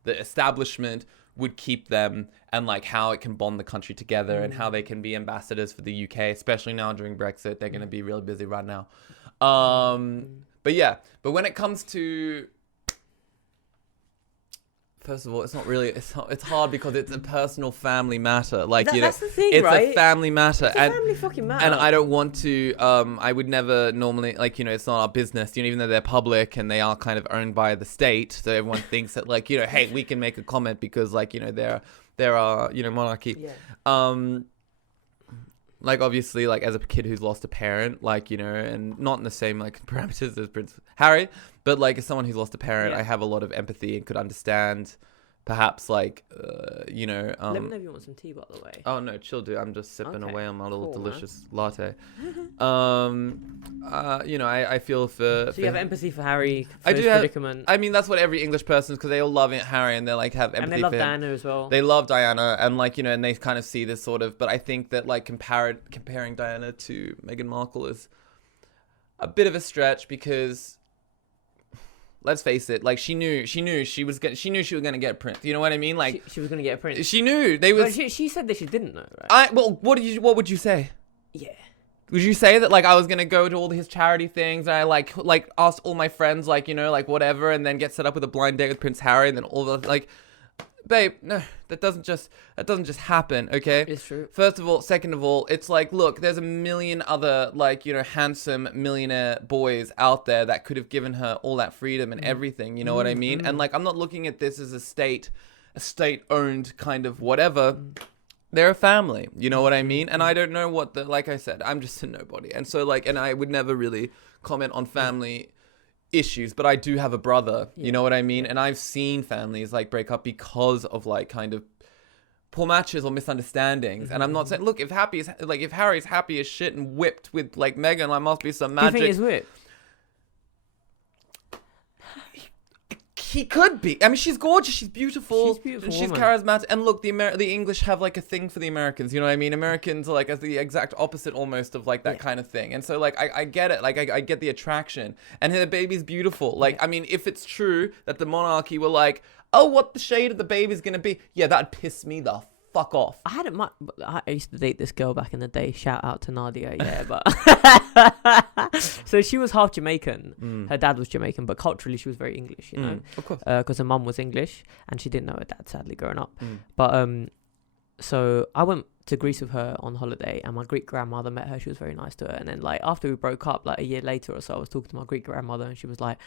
establishment would keep them, and like how it can bond the country together, and how they can be ambassadors for the UK, especially now during Brexit. They're going to be really busy right now. But when it comes to, first of all, it's hard because it's a personal family matter. Like, that's the thing, it's right? a family matter. It's a family fucking matter. And I don't want to, I would never normally, like, it's not our business, even though they're public and they are kind of owned by the state. So everyone thinks that, like, hey, we can make a comment because, like, there are, monarchy. Yeah. Like, obviously, like, as a kid who's lost a parent, like, and not in the same, like, parameters as Prince Harry, but, like, as someone who's lost a parent, I have a lot of empathy and could understand, perhaps, like, Let me know if you want some tea, by the way. Oh, no, chill, dude. I'm just sipping away on my little delicious latte. I feel for... So you have empathy for Harry, for I his do have, predicament. I mean, that's what every English person, because they all love Harry, and they, like, have empathy And they love for him. Diana as well. They love Diana, and, like, and they kind of see this sort of... But I think that, like, comparing Diana to Meghan Markle is a bit of a stretch, because... Let's face it. Like, she knew she was going to get Prince. You know what I mean? Like, she was going to get a Prince. She knew they was. But she said that she didn't know, right? What would you say? Yeah. Would you say that, like, I was going to go to all his charity things, and I like asked all my friends, like, like whatever, and then get set up with a blind date with Prince Harry, and then all the, like, babe, no, that doesn't just happen, okay? It's true. First of all, second of all, it's like, look, there's a million other, like, handsome millionaire boys out there that could have given her all that freedom and everything, you know what I mean? And, like, I'm not looking at this as a state-owned kind of whatever. They're a family, you know what I mean? And I don't know like I said, I'm just a nobody. And so, like, and I would never really comment on family issues, but I do have a brother, you know what I mean? And I've seen families, like, break up because of, like, kind of poor matches or misunderstandings. And I'm not saying, look, if Harry's happy as shit and whipped with, like, Meghan, there must be some magic. Do you think he's whipped? He could be. I mean, she's gorgeous. She's beautiful. She's beautiful. And she's woman. charismatic. And look, the English have, like, a thing for the Americans. You know what I mean? Americans are, like, as the exact opposite almost of, like, that kind of thing. And so, like, I get it. Like, I get the attraction. And her baby's beautiful. Like, I mean, if it's true that the monarchy were like, oh, what the shade of the baby's gonna be? Yeah, that'd piss me the fuck off. I used to date this girl back in the day. Shout out to Nadia, yeah, but so she was half Jamaican. Her dad was Jamaican, but culturally she was very English, you know, of course, because her mum was English and she didn't know her dad, sadly, growing up. But so I went to Greece with her on holiday, and my Greek grandmother met her. She was very nice to her. And then, like, after we broke up, like a year later or so, I was talking to my Greek grandmother, and she was like,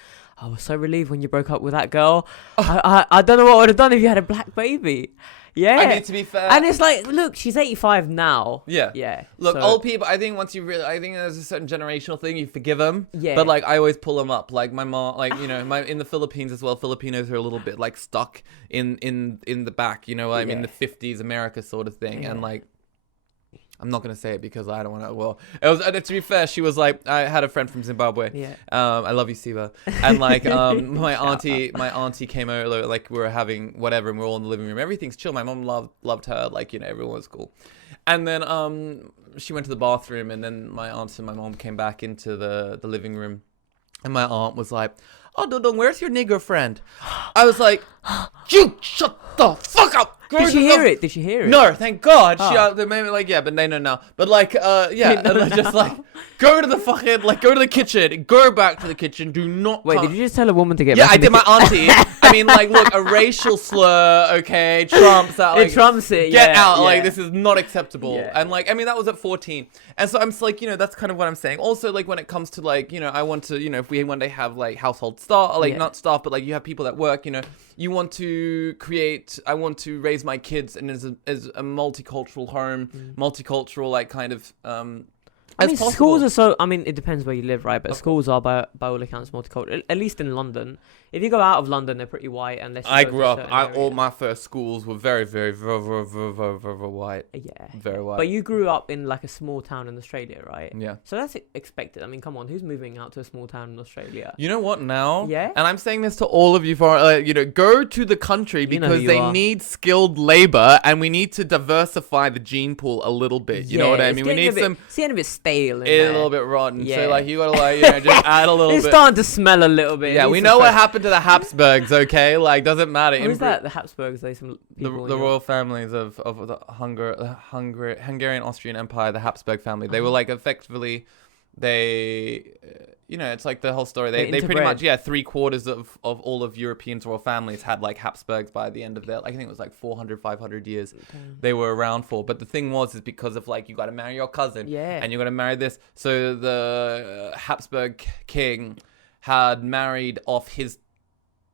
I was so relieved when you broke up with that girl. I don't know what I would have done if you had a black baby. Yeah. I mean, to be fair. And it's like, look, she's 85 now. Yeah. Yeah. Look, so, old people, I think I think there's a certain generational thing, you forgive them. Yeah. But, like, I always pull them up. Like, my mom, like, in the Philippines as well, Filipinos are a little bit, like, stuck in the back, you know, I mean, the 50s America sort of thing. And, like, I'm not going to say it because I don't want to, well, it was, to be fair, she was like, I had a friend from Zimbabwe. Yeah. I love you, Siva. And, like, my auntie came over, like, we were having whatever, and we were all in the living room. Everything's chill. My mom loved her. Like, everyone was cool. And then, she went to the bathroom, and then my aunt and my mom came back into the living room. And my aunt was like, "Oh, Dodong, where's your nigger friend?" I was like, "You shut the fuck up." Did she hear it? Did she hear it? No, thank God. Oh. They made me like, yeah, but no. But like, yeah, and just like, go to the fucking, like, go to the kitchen, go back to the kitchen, do not Wait, did you just tell a woman to get Yeah, back I in the did my auntie. I mean, like, look, a racial slur, okay, trumps that, like, It trumps it, get yeah, out, yeah. like, this is not acceptable. Yeah. And, like, I mean, that was at 14. And so I'm just like, that's kind of what I'm saying. Also, like, when it comes to, like, I want to, if we one day have, like, household staff, like, Yeah. not staff, but, like, you have people that work, you want to I want to raise my kids and as a multicultural home, multicultural, like, kind of, I mean, schools are so. I mean, it depends where you live, right? But schools are, by all accounts, multicultural. At least in London. If you go out of London, they're pretty white. Unless you I go to grew a up. certain area. All my first schools were very, very, very, very, very, very, very white. Yeah. Very white. But you grew up in like a small town in Australia, right? Yeah. So that's expected. I mean, come on, who's moving out to a small town in Australia? You know what now? Yeah? And I'm saying this to all of you for, go to the country You know because who you they are. need skilled labor and we need to diversify the gene pool a little bit. You know what I mean? We need some. It's getting a bit stale. It's a little bit rotten. Yeah. So, like, you gotta, like, just add a little It's bit. starting to smell a little bit. Yeah, we know what happened to the Habsburgs, okay? Like, doesn't matter. Who's that? The Habsburgs? They some The people. royal families of the Hungarian Austrian Empire, the Habsburg family. They were, like, effectively, it's like the whole story. They pretty much, 3/4 of all of Europeans' royal families had, like, Habsburgs by the end of their, like, I think it was like 400, 500 years they were around for. But the thing is because of, like, you got to marry your cousin. Yeah. And you got to marry this. So the Habsburg king had married off his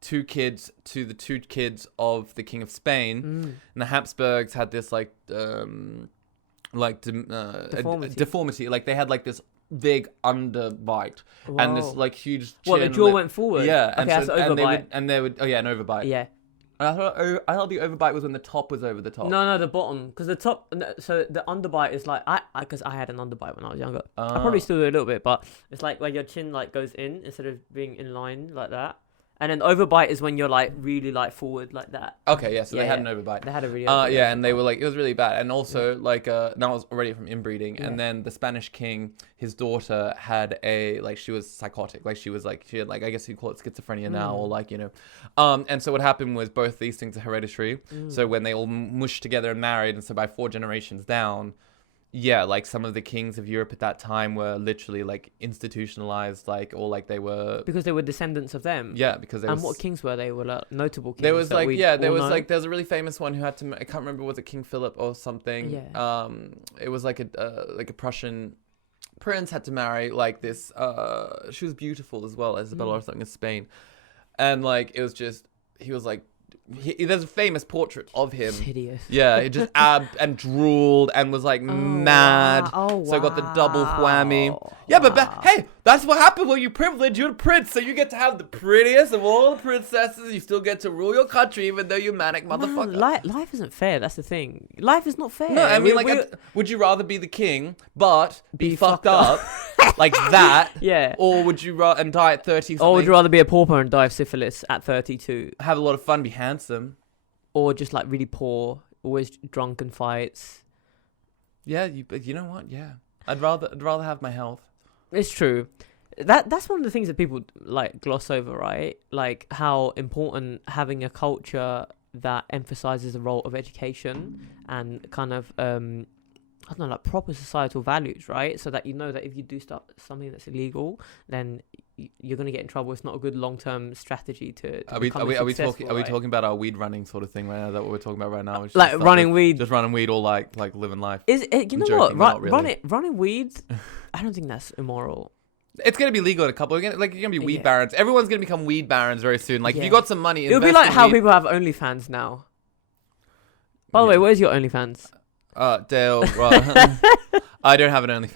2 kids to the 2 kids of the King of Spain. And the Habsburgs had this, like, deformity. Like, they had, like, this big underbite and this, like, huge chin. Well, the jaw went forward. Yeah. Okay, And that's so, overbite. they would, an overbite. Yeah. And I thought the overbite was when the top was over the top. No, the bottom. Because the top, so the underbite is like, because I had an underbite when I was younger. I probably still do a little bit, but it's like where your chin, like, goes in instead of being in line like that. And then overbite is when you're, like, really, like, forward like that. Okay, yeah, so they had an Yeah. overbite. They had a really Yeah, and they were like, it was really bad. And also, like, that was already from inbreeding. And then the Spanish king, his daughter had she was psychotic. Like, she had, like, I guess you call it schizophrenia now, or, like, and so what happened was both these things are hereditary. So when they all mushed together and married, and so by 4 generations down, yeah, like, some of the kings of Europe at that time were literally, like, institutionalized, like, or, like, they were... Because they were descendants of them. Yeah, because they And what kings were they? Were, like, notable kings? There was, that like, we there all was, know? like, there's a really famous one who had to... I can't remember, was it King Philip or something? Yeah. It was, like, a Prussian prince had to marry, like, this... she was beautiful as well, Isabella or something, in Spain. And, like, it was just... He was, like... there's a famous portrait of him. It's hideous. Yeah, he just abbed and drooled and was, like, mad. Wow. Oh, So I got the double whammy. wow. Yeah, but hey, that's what happened when you're privileged. You're a prince, so you get to have the prettiest of all the princesses. You still get to rule your country, even though you're manic motherfucker. Man, life isn't fair. That's the thing. Life is not fair. No, I mean, We're- would you rather be the king, but be Be fucked fucked up like that? Yeah. Or would you and die at 30? Or would you rather be a pauper and die of syphilis at 32? have a lot of fun, be handsome? Or just, like, really poor, always drunk and fights? Yeah, but you know what? Yeah, I'd rather have my health. It's true. That's one of the things that people, like, gloss over, right? Like, how important having a culture that emphasizes the role of education and kind of I don't know, like, proper societal values, right? So that you know that if you do start something that's illegal, then you're going to get in trouble. It's not a good long-term strategy to Are we successful, right? talking about our weed running sort of thing right now? Is that what we're talking about right now? It's Like, just running weed. just running weed, or like living life. Is it, you I'm know joking, what? not really. Running weed, I don't think that's immoral. It's gonna be legal in a couple. You're gonna be weed Yeah. barons. Everyone's gonna become weed barons very soon. Like, if Yeah. you got some money, It'll be invest like in how weed. people have OnlyFans now. By the way, where's your OnlyFans? Dale, I don't have an OnlyFans.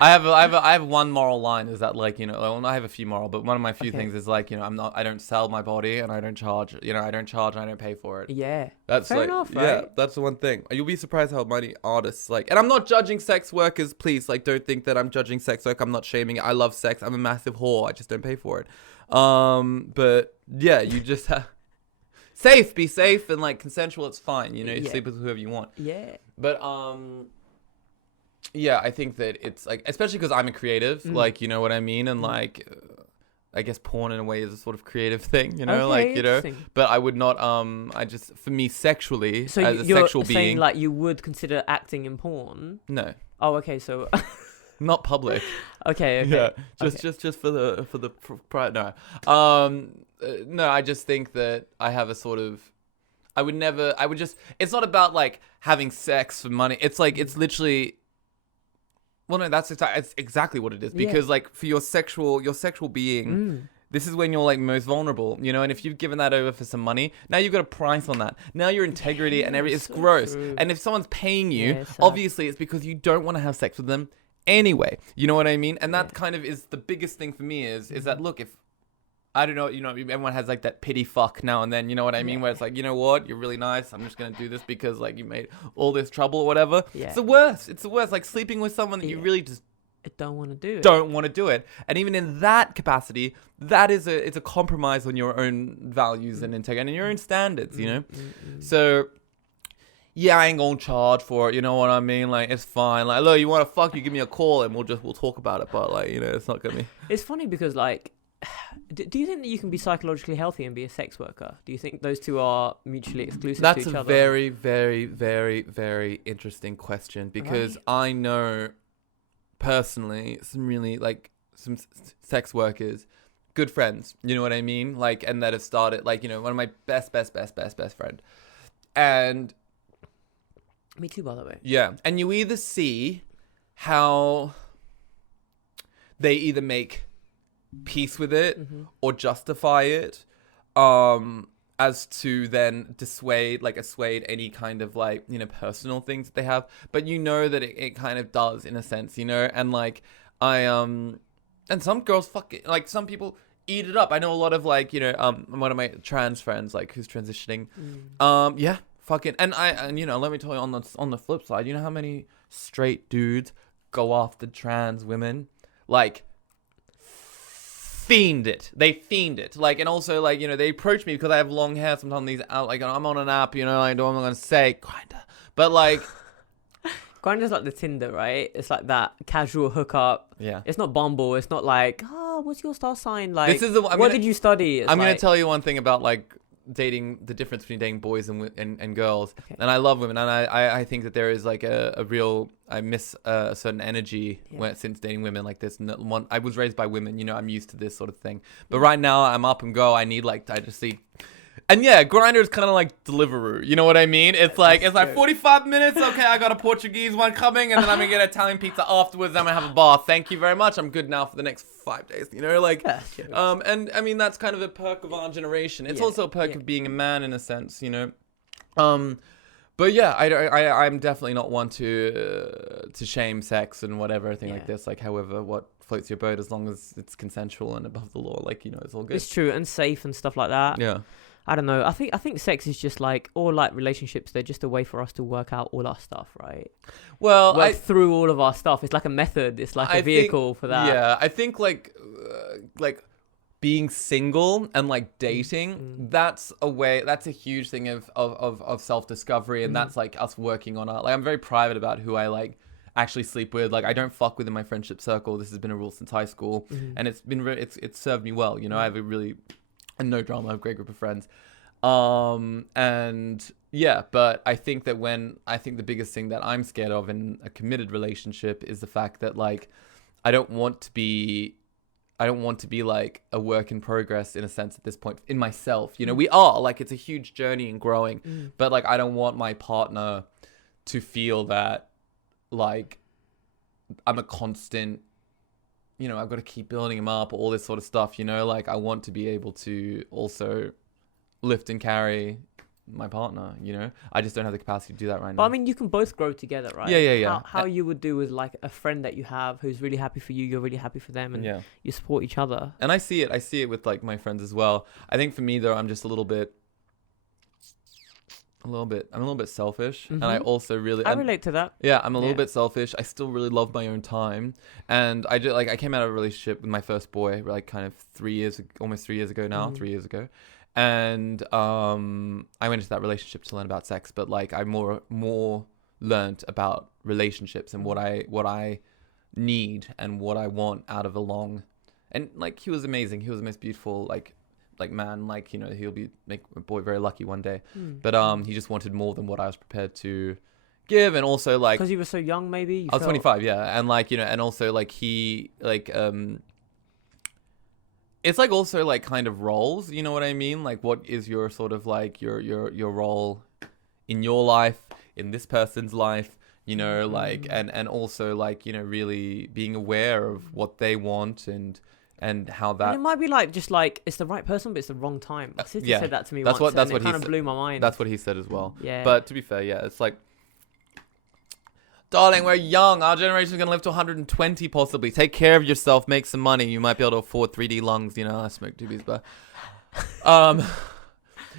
I have one moral line, is that, like, well, I have a few moral, but one of my few Okay. things is, like, I don't sell my body, and I don't charge, and I don't pay for it. Yeah. That's Fair like, enough, yeah, right? that's the one thing. You'll be surprised how many artists, like, and I'm not judging sex workers, please, like, don't think that I'm judging sex work. I'm not shaming it. I love sex. I'm a massive whore. I just don't pay for it. But yeah, you just have be safe, and, like, consensual. It's fine. You Yeah. sleep with whoever you want. Yeah. But yeah, I think that it's, like, especially because I'm a creative, like, you know what I mean, and, like, I guess porn in a way is a sort of creative thing, you know, Okay, like, you know, interesting. but I would not, for me sexually, So as a you're sexual saying being, like you would consider acting in porn? no, Oh, okay. So not public. okay. Yeah, Okay. just for the pride. No, no. I just think that I have a sort of. I would never. I would just. It's not about like having sex for money. It's like it's literally. Well, no, it's exactly what it is. Yeah. Because like for your sexual being, this is when you're like most vulnerable, you know. And if you've given that over for some money, now you've got a price on that. Now your integrity and everything. It's so gross. true. And if someone's paying you, Yeah, sad. obviously it's because you don't want to have sex with them anyway. You know what I mean? And that Yeah. kind of is the biggest thing for me is that look, if I don't know, you know, everyone has like that pity fuck now and then, you know what I mean? Where it's like, you know what, you're really nice. I'm just going to do this because like you made all this trouble or whatever. Yeah. It's the worst. It's the worst. Like sleeping with someone that you really just I don't want to do it. don't want to do it. And even in that capacity, that is it's a compromise on your own values and integrity and your own standards, you know? So yeah, I ain't gonna charge for it, you know what I mean? Like, it's fine. Like, look, you wanna fuck, you give me a call and we'll talk about it. But like, you know, it's not gonna be. It's funny because like, do you think that you can be psychologically healthy and be a sex worker? Do you think those two are mutually exclusive That's to each a other? very, very, very, very interesting question because I know personally some really like some sex workers, good friends, you know what I mean? Like, and that have started, like, you know, one of my best friend. And Me too, by the way. yeah, and you either see how they either make peace with it or justify it, as to then assuade any kind of like, you know, personal things that they have. But you know that it kind of does in a sense, you know, and like and some girls like some people eat it up. I know a lot of like, you know, one of my trans friends like who's transitioning, yeah. Fucking and you know, let me tell you on the flip side, you know how many straight dudes go after trans women, like fiend it. They fiend it. Like, and also like, you know, they approach me because I have long hair. Sometimes these out like I'm on an app, you know, I don't know what I'm gonna say, Grindr, but like Grindr's like the Tinder, right? It's like that casual hookup. yeah. It's not Bumble. It's not like, what's your star sign? Like, What did you study? It's I'm like, gonna tell you one thing about like dating, the difference between dating boys and girls. Okay. And I love women, and I think that there is like a real, I miss a certain energy since dating women like this. And I was raised by women, you know, I'm used to this sort of thing. But right now I'm up and go. I need like, I just see. And yeah, Grindr is kind of like Deliveroo. You know what I mean? It's like 45 minutes. Okay, I got a Portuguese one coming, and then I'm gonna get Italian pizza afterwards. I'm gonna have a bath. Thank you very much. I'm good now for the next 5 days. You know, like, and I mean that's kind of a perk of our generation. It's also a perk of being a man in a sense. You know, but yeah, I'm definitely not one to shame sex and whatever thing like this. Like, however, what floats your boat, as long as it's consensual and above the law. Like, you know, it's all good. It's true and safe and stuff like that. Yeah. I don't know. I think sex is just like, or like relationships, they're just a way for us to work out all our stuff, right? Well, work through all of our stuff. It's like a method. It's like a vehicle for that. Yeah, I think like being single and like dating, that's a huge thing of self-discovery, and that's like us working on our, like, I'm very private about who I like actually sleep with. Like, I don't fuck within my friendship circle. This has been a rule since high school, and it's been it's served me well. You know, I have a really no drama. I have a great group of friends. And yeah, but I think that the biggest thing that I'm scared of in a committed relationship is the fact that like I don't want to be like a work in progress in a sense at this point in myself. You know, we are like, it's a huge journey and growing, but like I don't want my partner to feel that like I'm a constant, you know, I've got to keep building him up, all this sort of stuff, you know, like I want to be able to also lift and carry my partner, you know. I just don't have the capacity to do that right now. But I mean, you can both grow together, right? Yeah. How you would do with like a friend that you have who's really happy for you, you're really happy for them, and you support each other. And I see it with like my friends as well. I think for me though, I'm just a little bit selfish, and I also really I relate to that. Yeah, I'm a little bit selfish. I still really love my own time, and I came out of a relationship with my first boy like kind of almost 3 years ago now, 3 years ago, and I went into that relationship to learn about sex, but like I more learned about relationships and what I need and what I want out of a long and like he was amazing. He was the most beautiful like man. Like, you know, he'll make a boy very lucky one day. But he just wanted more than what I was prepared to give, and also like because you were so young, maybe. I was 25, yeah, and like, you know, and also like he like it's like also like kind of roles, you know what I mean? Like, what is your sort of like your role in your life, in this person's life, you know, like, and also like, you know, really being aware of what they want and how that. And it might be like just like it's the right person, but it's the wrong time. My sister said that to me once, that's and what it kind he of blew my mind. That's what he said as well. Yeah. But to be fair, yeah, it's like, darling, we're young. Our generation's going to live to 120 possibly. Take care of yourself. Make some money. You might be able to afford 3D lungs. You know, I smoke doobies, but...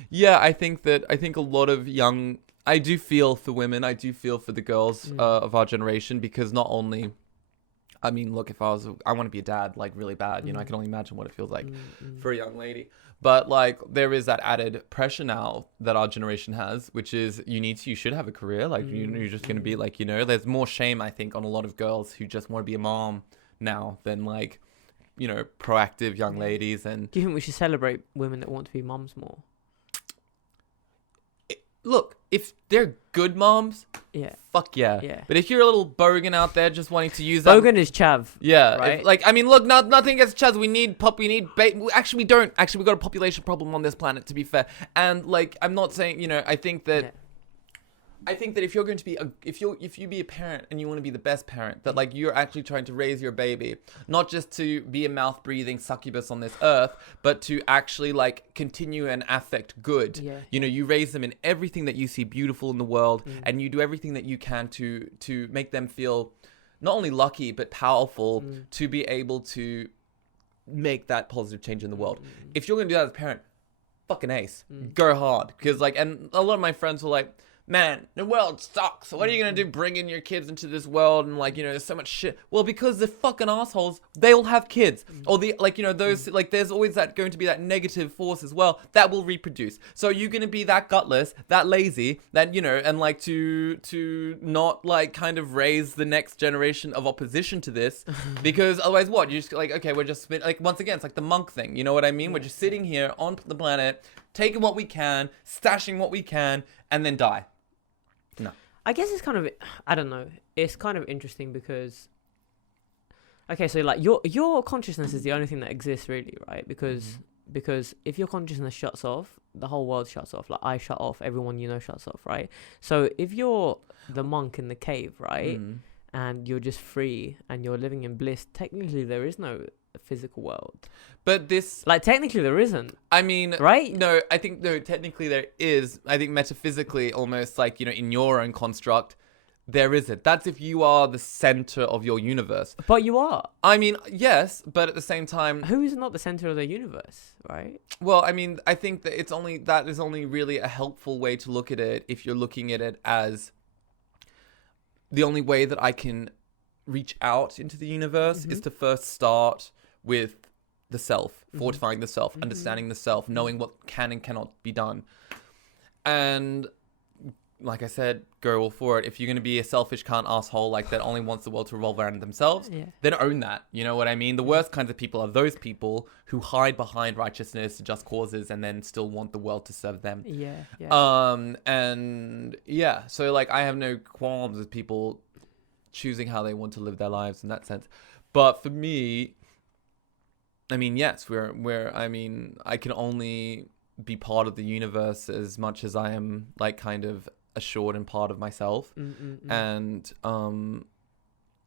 yeah, I think a lot of young... I do feel for women. I do feel for the girls of our generation, because not only... I mean, look, if I want to be a dad, like, really bad. You know, I can only imagine what it feels like for a young lady. But, like, there is that added pressure now that our generation has, which is you should have a career. Like, you're just going to be, like, you know, there's more shame, I think, on a lot of girls who just want to be a mom now than, like, you know, proactive young ladies. And do you think we should celebrate women that want to be moms more? Look, if they're good moms, fuck yeah. But if you're a little bogan out there just wanting to use that... Bogan is chav. Yeah. Right? Like, I mean, look, nothing against chaz. We need actually, we don't. Actually, we got a population problem on this planet, to be fair. And, like, I'm not saying, you know, I think that if you're going to be if you be a parent and you want to be the best parent, that like you're actually trying to raise your baby, not just to be a mouth breathing succubus on this earth, but to actually like continue and affect good. You know, you raise them in everything that you see beautiful in the world, and you do everything that you can to make them feel not only lucky but powerful to be able to make that positive change in the world. If you're going to do that as a parent, fucking ace. Go hard. Because like, and a lot of my friends were like, man, the world sucks. What are you going to do bringing your kids into this world? And like, you know, there's so much shit. Well, because the fucking assholes, they all have kids. Or the, like, you know, those, like, there's always going to be that negative force as well that will reproduce. So you're going to be that gutless, that lazy, that, you know, and like to not like kind of raise the next generation of opposition to this. Because otherwise what? You just like, okay, we're just, like, once again, it's like the monk thing. You know what I mean? We're just sitting here on the planet, taking what we can, stashing what we can, and then die. No. I guess it's kind of, I don't know. It's kind of interesting because, okay, so like your consciousness is the only thing that exists really, right? Because if your consciousness shuts off, the whole world shuts off. Like I shut off, everyone you know shuts off, right? So if you're the monk in the cave, right, and you're just free and you're living in bliss, technically there is no physical world. But this... Like, technically there isn't. I mean... Right? No, I think, no, technically there is. I think metaphysically, almost like, you know, in your own construct, there isn't. That's if you are the center of your universe. But you are. I mean, yes, but at the same time... Who is not the center of their universe, right? Well, I mean, I think that that is only really a helpful way to look at it if you're looking at it as the only way that I can reach out into the universe is to first start with the self, fortifying the self, understanding the self, knowing what can and cannot be done. And like I said, go all for it. If you're going to be a selfish cunt asshole like that only wants the world to revolve around themselves, then own that. You know what I mean? The worst kinds of people are those people who hide behind righteousness, just causes, and then still want the world to serve them. And yeah, so like I have no qualms with people choosing how they want to live their lives in that sense. But for me, I mean, yes, I mean, I can only be part of the universe as much as I am like kind of assured and part of myself. And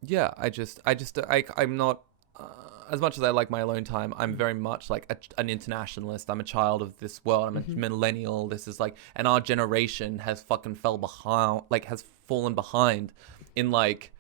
yeah, I'm not as much as I like my alone time, I'm very much like an internationalist. I'm a child of this world. I'm a millennial. This is like, and our generation has fucking has fallen behind in like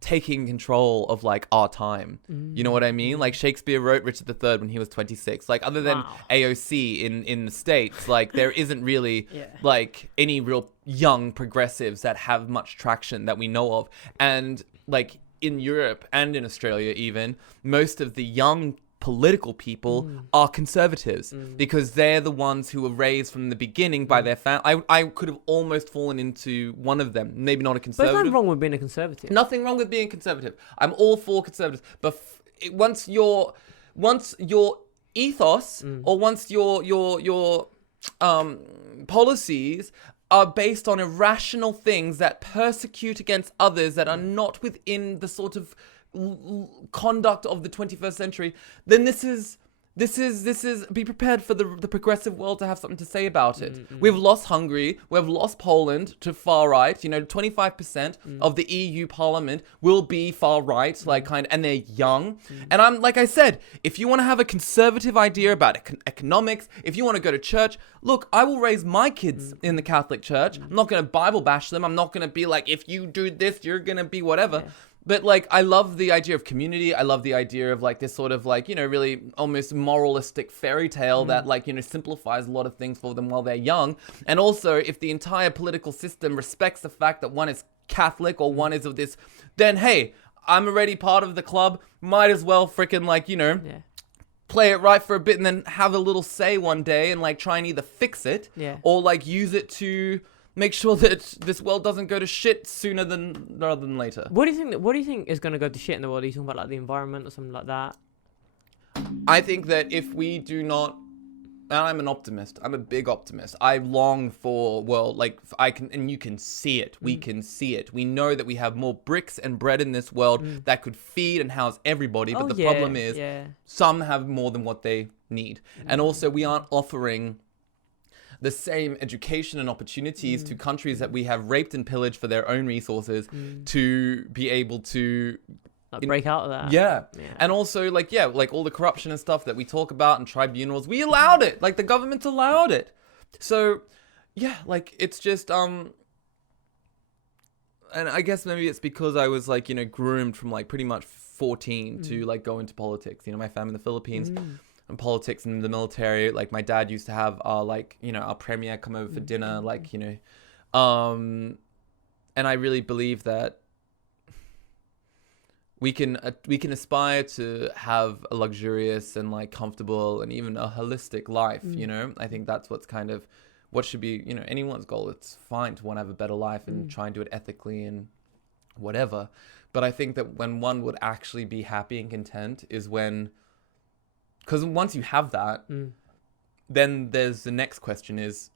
taking control of like our time. You know what I mean? Like Shakespeare wrote Richard III when he was 26. Like other than AOC in the States, like there isn't really like any real young progressives that have much traction that we know of. And like in Europe and in Australia even, most of the young political people are conservatives because they're the ones who were raised from the beginning by their family. I could have almost fallen into one of them. Maybe not a conservative. But there's nothing wrong with being a conservative. Nothing wrong with being conservative. I'm all for conservatives. But once your ethos or once your policies are based on irrational things that persecute against others that are not within the sort of conduct of the 21st century, then this is be prepared for the progressive world to have something to say about it. We've lost Hungary, we've lost Poland to far right. 25% of the EU Parliament will be far right, and they're young. And I'm like I said, if you want to have a conservative idea about economics, if you want to go to church, look, I will raise my kids in the Catholic Church. I'm not going to Bible bash them. I'm not going to be like, if you do this, you're going to be whatever. Yeah. But I love the idea of community. I love the idea of this sort of really almost moralistic fairy tale that simplifies a lot of things for them while they're young. And also, if the entire political system respects the fact that one is Catholic or one is of this, then hey, I'm already part of the club. Might as well freaking play it right for a bit and then have a little say one day and try and either fix it or use it to make sure that this world doesn't go to shit sooner rather than later. What do you think is going to go to shit in the world? Are you talking about the environment or something like that? I think that if we do not, and I'm an optimist. I'm a big optimist. I long for a world and you can see it. We can see it. We know that we have more bricks and bread in this world that could feed and house everybody. But the problem is some have more than what they need. And also we aren't offering the same education and opportunities to countries that we have raped and pillaged for their own resources to be able to break out of that. Yeah. And also all the corruption and stuff that we talk about and tribunals, we allowed it. The government allowed it. So it's just and I guess maybe it's because I was groomed from pretty much 14 to go into politics. My family in the Philippines. And politics and the military, my dad used to have our our premier come over for dinner, and I really believe that we can aspire to have a luxurious and comfortable and even a holistic life. I think that's what's kind of what should be anyone's goal. It's fine to want to have a better life and try and do it ethically and whatever, but I think that when one would actually be happy and content is when. Because once you have that, then there's the next question is,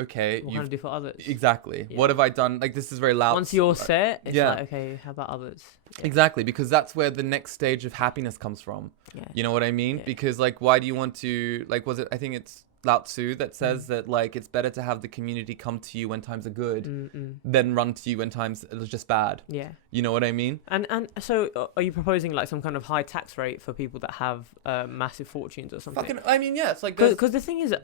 okay, what can I do for others? Exactly. Yeah. What have I done? This is very loud. Once you're set, it's okay, how about others? Yeah. Exactly, because that's where the next stage of happiness comes from. Yeah. You know what I mean? Yeah. Because why do you want to, I think it's Lao Tzu that says that it's better to have the community come to you when times are good than run to you when times are just bad. Yeah. You know what I mean? And so are you proposing some kind of high tax rate for people that have massive fortunes or something? It's because the thing is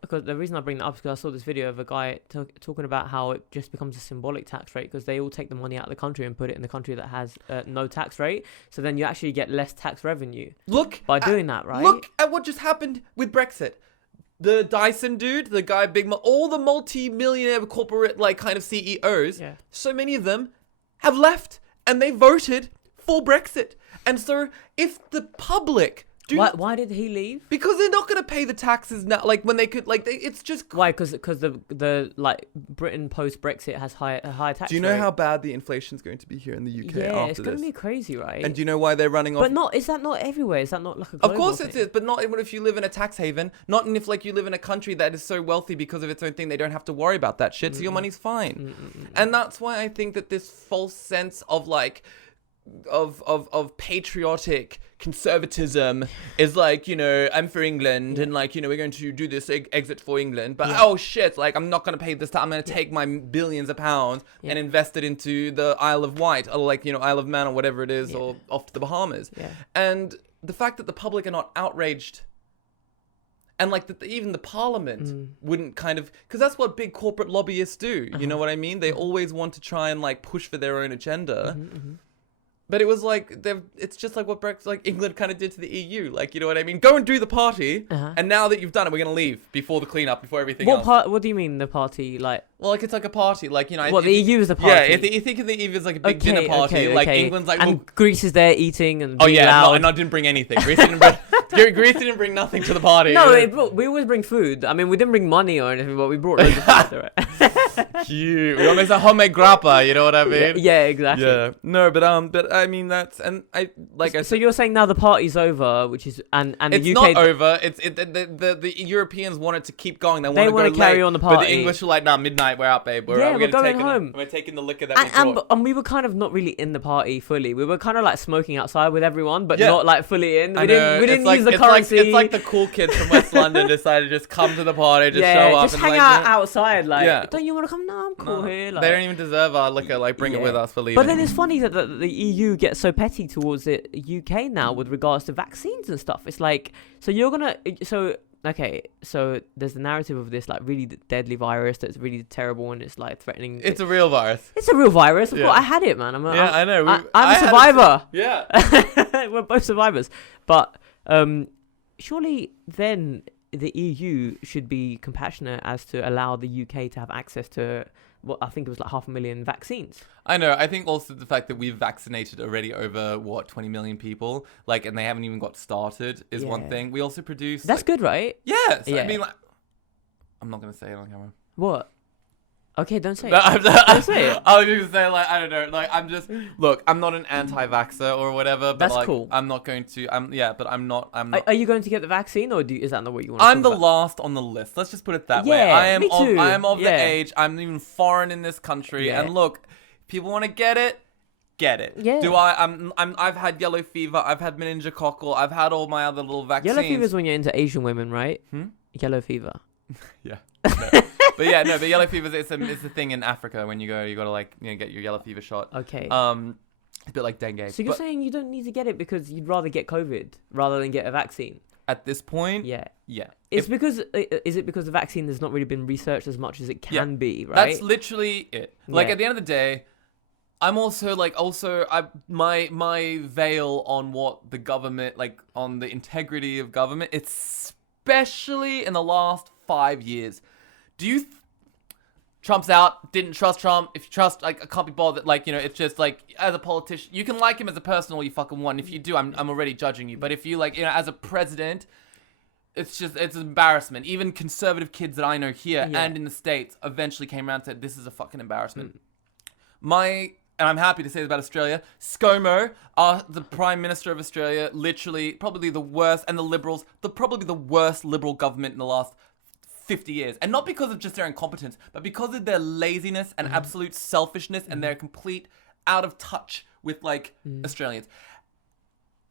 because the reason I bring that up is because I saw this video of a guy talking about how it just becomes a symbolic tax rate because they all take the money out of the country and put it in the country that has no tax rate. So then you actually get less tax revenue. By doing that, right? Look at what just happened with Brexit. The Dyson dude, the guy, all the multi-millionaire corporate kind of CEOs, so many of them have left and they voted for Brexit. And so if the public why did he leave? Because they're not going to pay the taxes now, when they could, it's just... Why? Because the Britain post-Brexit has a high tax rate. Do you know how bad the inflation's going to be here in the UK after this? Yeah, it's going to be crazy, right? And do you know why they're running off... But is that not everywhere? Is that not a global Of course thing? it is, but not if you live in a tax haven. Not if you live in a country that is so wealthy because of its own thing, they don't have to worry about that shit, so your money's fine. And that's why I think that this false sense of of patriotic conservatism is I'm for England and we're going to do this exit for England, but oh shit, I'm not going to pay this time. I'm going to take my billions of pounds and invest it into the Isle of Wight or Isle of Man or whatever it is or off to the Bahamas. And the fact that the public are not outraged and even the parliament wouldn't because that's what big corporate lobbyists do. You know what I mean? They always want to try and push for their own agenda. But it was it's just what Brexit, England kind of did to the EU. You know what I mean? Go and do the party, and now that you've done it, we're going to leave before the cleanup, before everything else. What do you mean, the party? Well, it's a party. The EU is the party? Yeah, if you think of the EU as a big dinner party, England's and Greece is there eating and oh, being yeah, loud. and I didn't bring anything. Greece didn't bring... Greece didn't bring nothing to the party. No, we always bring food. I mean, we didn't bring money or anything, but we brought loads of food to it. Cute. We almost a homemade grappa. You know what I mean? Yeah, exactly. Yeah. No, but I mean that's and I like I. So you're saying now the party's over, which is and the It's UK. not over. The Europeans wanted to keep going. They want want to carry on the But party. the English were like, "Nah, midnight. We're out, babe. We're going home. We're taking the liquor that we brought." And we were kind of not really in the party fully. We were kind of like smoking outside with everyone, but not like fully in. We didn't use the currency. It's like the cool kids from West London decided to just come to the party, just show up, just and hang like, out outside. Like, don't you want to come? No, I'm cool no, here. Like, they don't even deserve our liquor. Like, bring it with us for leaving. But then it's funny that the EU gets so petty towards the UK now with regards to vaccines and stuff. It's like, so there's the narrative of this like really deadly virus that's really terrible and it's like threatening. It's a real virus. It's a real virus. Of course, I had it, man. I know. I'm a survivor. Yeah. We're both survivors. But surely then the EU should be compassionate as to allow the UK to have access to what I think it was like 500,000 vaccines. I know. I think also the fact that we've vaccinated already over 20 million people, like, and they haven't even got started is one thing. We also produce. That's good, right? Yes. Yeah. I mean, like, I'm not gonna say it on camera. What? Okay, don't say it. Don't say it. I was just saying, like, I don't know, like, I'm not an anti-vaxxer or whatever, but that's like, cool. I'm not going to, but I'm not. Are you going to get the vaccine, or is that not what you want? I'm the last on the list. Let's just put it that way. I am me too. I am of the age. I'm even foreign in this country, and look, people want to get it. Get it. Yeah. Do I've had yellow fever. I've had meningococcal. I've had all my other little vaccines. Yellow fever is when you're into Asian women, right? Yellow fever. Yeah. But yellow fever is a thing in Africa when you gotta like get your yellow fever shot. Okay. It's a bit like dengue. So you're saying you don't need to get it because you'd rather get COVID rather than get a vaccine? At this point, yeah. Is Is it because the vaccine has not really been researched as much as it can be, right? That's literally it. Like at the end of the day, I'm also my veil on what the government, like on the integrity of government, especially in the last 5 years. Do you Trump's out, didn't trust Trump. If you trust, like, I can't be bothered. Like, it's just like, as a politician, you can like him as a person all you fucking want. If you do, I'm already judging you. But if you like, as a president, it's an embarrassment. Even conservative kids that I know here and in the States eventually came around and said, this is a fucking embarrassment. And I'm happy to say this about Australia, ScoMo, the Prime Minister of Australia, literally probably the worst, and the Liberals, probably the worst Liberal government in the last 50 years. And not because of just their incompetence, but because of their laziness and absolute selfishness and their complete out of touch with, like, Australians.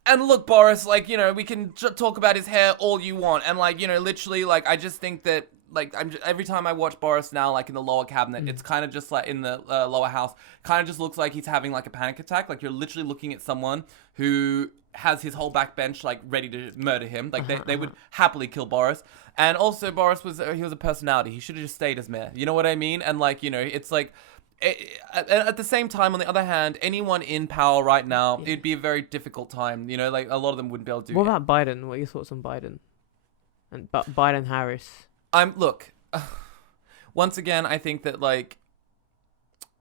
And look, Boris, like, we can talk about his hair all you want. And, like, literally, like, I just think that, like, every time I watch Boris now, like, in the lower cabinet, it's kind of just, like, in the lower house, kind of just looks like he's having, like, a panic attack. Like, you're literally looking at someone who has his whole backbench, like, ready to murder him. Like, they would happily kill Boris. And also, Boris was a personality. He should have just stayed as mayor. You know what I mean? And, like, it's like... at the same time, on the other hand, anyone in power right now, it'd be a very difficult time. Like, a lot of them wouldn't be able to do it. What about Biden? What are your thoughts on Biden? And Biden-Harris? Look, once again, I think that, like,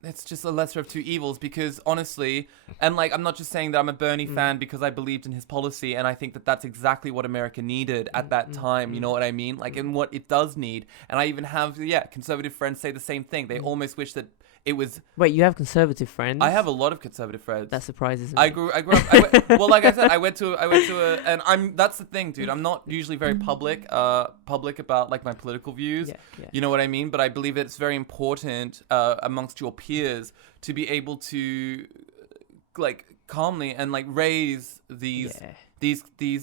it's just a lesser of two evils because, honestly, and, like, I'm not just saying that I'm a Bernie fan because I believed in his policy, and I think that that's exactly what America needed at that time, you know what I mean? Like, and what it does need. And I even have, conservative friends say the same thing. They almost wish that it was... Wait, you have conservative friends? I have a lot of conservative friends. That surprises me. I grew up... well, like I said, I went to and that's the thing, dude. I'm not usually very public about, like, my political views. Yeah. You know what I mean? But I believe that it's very important amongst your peers to be able to, like, calmly and, like, raise these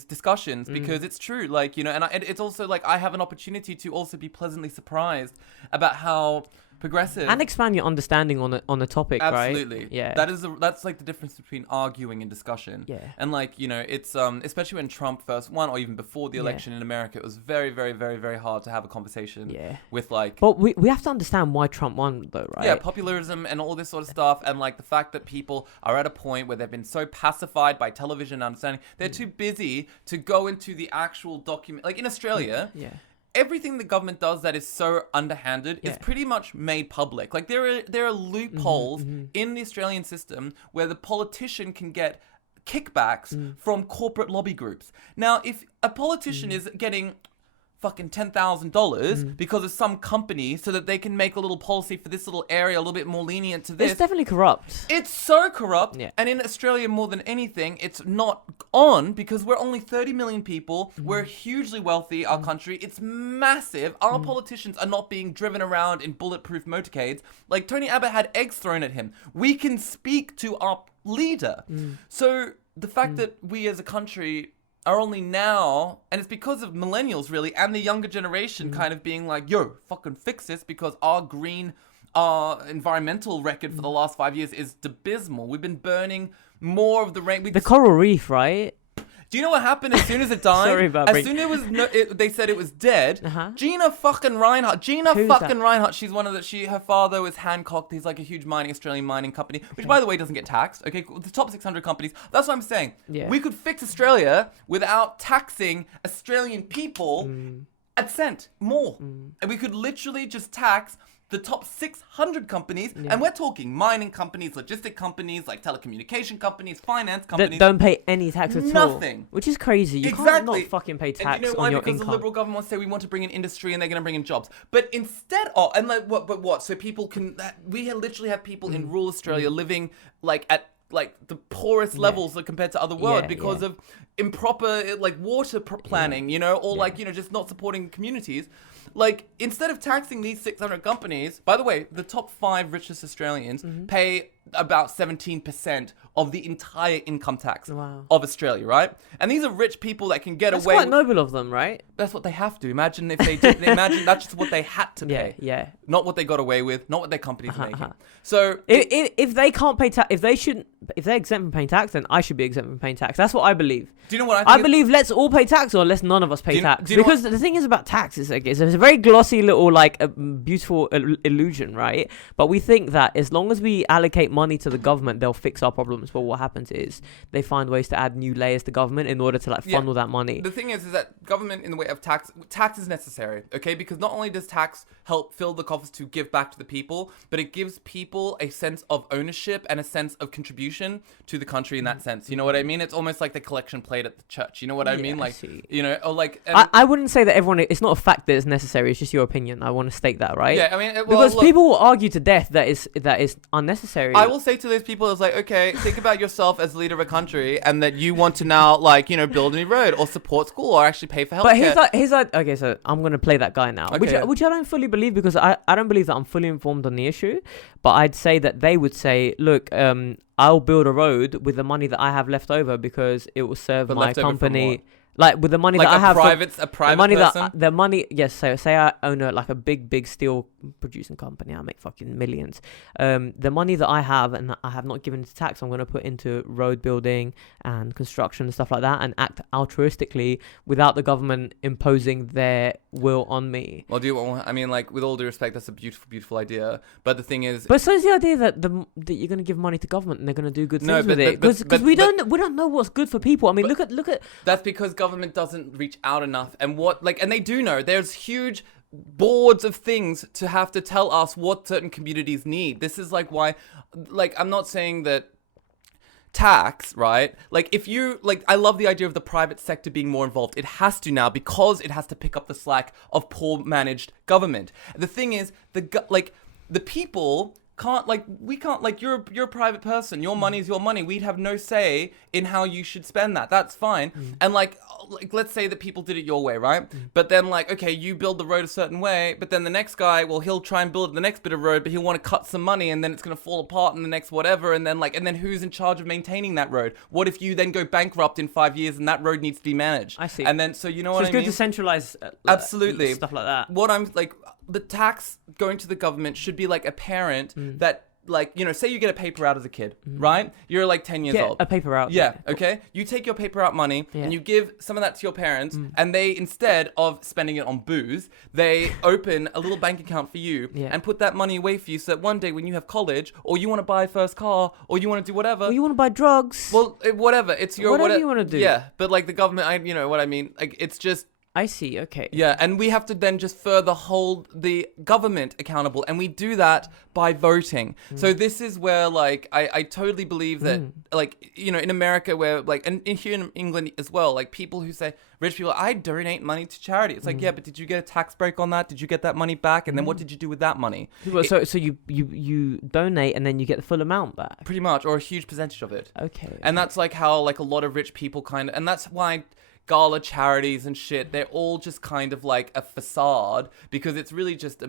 discussions because it's true, like, and it's also, like, I have an opportunity to also be pleasantly surprised about how progressive and expand your understanding on the topic. Absolutely. Right? Yeah, that's like the difference between arguing and discussion. And, like, it's especially when Trump first won, or even before the election in America, it was very, very, very, very hard to have a conversation with, like... But we have to understand why Trump won, though, right? Yeah, populism and all this sort of stuff, and, like, the fact that people are at a point where they've been so pacified by television and understanding, they're too busy to go into the actual document. Like, in Australia... Everything the government does that is so underhanded is pretty much made public. Like, there are loopholes in the Australian system where the politician can get kickbacks from corporate lobby groups. Now, if a politician is getting fucking $10,000 because of some company so that they can make a little policy for this little area a little bit more lenient to this. It's definitely corrupt. It's so corrupt. Yeah. And in Australia, more than anything, it's not on because we're only 30 million people. We're hugely wealthy, our country. It's massive. Our politicians are not being driven around in bulletproof motorcades. Like Tony Abbott had eggs thrown at him. We can speak to our leader. So the fact that we as a country are only now, and it's because of millennials really, and the younger generation kind of being like, yo, fucking fix this, because our environmental record for the last 5 years is abysmal. We've been burning more of the rain. The coral reef, right? Do you know what happened as soon as it died? Sorry about as soon as they said it was dead. Gina fucking Reinhardt. Reinhardt. She's one of the. Her father was Hancock. He's like a huge Australian mining company, which by the way doesn't get taxed. Okay, the top 600 companies. That's what I'm saying. Yeah. We could fix Australia without taxing Australian people a cent more, and we could literally just tax the top 600 companies, and we're talking mining companies, logistic companies, like telecommunication companies, finance companies. That don't pay any tax at all. Nothing. Which is crazy. You can't not fucking pay tax and you know why? on your Because income. the Liberal government wants to say we want to bring in industry and they're going to bring in jobs. But instead of, and like what? So people can, we literally have people in rural Australia living like at like the poorest levels compared to other world because of improper like water planning, you know, or like, you know, just not supporting communities. Like, instead of taxing these 600 companies, by the way, the top 5 richest Australians pay about 17% of the entire income tax of Australia, right? And these are rich people that can get away. That's quite noble of them, right? That's what they have to. Imagine if they did. Imagine that's just what they had to pay. Yeah. Not what they got away with. Not what their companies are making. So if they can't pay tax, if they're exempt from paying tax, then I should be exempt from paying tax. That's what I believe. Do you know what I think? I believe let's all pay tax, or let's none of us pay tax. Because the thing is about tax is like, it's a very glossy little like a beautiful illusion, right? But we think that as long as we allocate money to the government, they'll fix our problems. But what happens is they find ways to add new layers to government in order to like funnel that money. The thing is that government in the way of tax is necessary, okay? Because not only does tax help fill the coffers to give back to the people, but it gives people a sense of ownership and a sense of contribution to the country in that sense. You know what I mean? It's almost like the collection plate at the church. You know what I mean? Like, you know, or like... I wouldn't say that everyone... It's not a fact that it's necessary. It's just your opinion. I want to state that, right? Yeah, I mean... because people will argue to death that is unnecessary. I will say to those people, it's like, okay, think about yourself as leader of a country and that you want to now, like, you know, build a new road or support school or actually pay for healthcare. But here's like... Okay, so I'm going to play that guy now. Okay. Which I don't fully believe, because I don't believe that I'm fully informed on the issue. But I'd say that they would say, look, I'll build a road with the money that I have left over because it will serve my company. Like with the money like that I have, a private money person? the money. Yes, so say I own like a big steel producing company. I make fucking millions. The money that I have and I have not given into tax, I'm going to put into road building and construction and stuff like that, and act altruistically without the government imposing their will on me. Well, I mean, like, with all due respect, that's a beautiful idea. But the thing is, but so is the idea that that you're going to give money to government and they're going to do good things with it. Because we don't know what's good for people. I mean, look at. That's because government doesn't reach out enough, and and they do know there's huge boards of things to have to tell us what certain communities need. This is like why, like, I'm not saying that tax, right? Like, if you, like, I love the idea of the private sector being more involved. It has to now, because it has to pick up the slack of poor managed government. The thing is, the people can't, like, we can't, like, you're a private person, your money is your money, we'd have no say in how you should spend that. That's fine. And like let's say that people did it your way, right? But then, like, okay, you build the road a certain way, but then the next guy, well, he'll try and build the next bit of road, but he'll want to cut some money, and then it's going to fall apart in the next whatever, and then who's in charge of maintaining that road? What if you then go bankrupt in 5 years and that road needs to be managed? I see. And then, so you know what I mean? So it's good to centralize absolutely stuff like that. What I'm like, the tax going to the government should be like a parent that, like, you know, say you get a paper out as a kid, right? You're like 10 years old. A paper out. Yeah, okay? You take your paper out money and you give some of that to your parents, and they, instead of spending it on booze, they open a little bank account for you and put that money away for you, so that one day when you have college, or you want to buy a first car, or you want to do whatever. Or you want to buy drugs. Well, whatever. It's your whatever you want to do. Yeah, but like the government, you know what I mean? Like, it's just, I see. Okay. Yeah, and we have to then just further hold the government accountable, and we do that by voting. So this is where, like, I totally believe that, like, you know, in America where, like, and here in England as well, like, people who say, rich people, I donate money to charity. It's like, yeah, but did you get a tax break on that? Did you get that money back? And then what did you do with that money? Well, so you donate and then you get the full amount back? Pretty much, or a huge percentage of it. Okay. And that's, like, how, like, a lot of rich people kind of, and that's why gala charities and shit, they're all just kind of like a facade, because it's really just a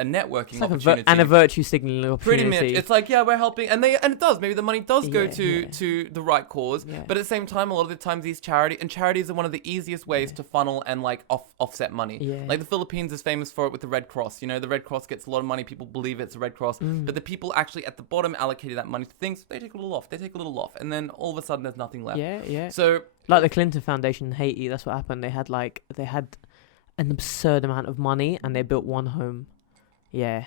networking opportunity and a virtue signaling opportunity. Pretty much, it's like, yeah, we're helping, and it does. Maybe the money does go to the right cause, but at the same time, a lot of the times these charities are one of the easiest ways to funnel and like offset money. Like the Philippines is famous for it with the Red Cross. You know, the Red Cross gets a lot of money. People believe it's a Red Cross, but the people actually at the bottom allocated that money to things. They take a little off, and then all of a sudden there's nothing left. So. Like the Clinton Foundation in Haiti, that's what happened. They had an absurd amount of money and they built one home. Yeah.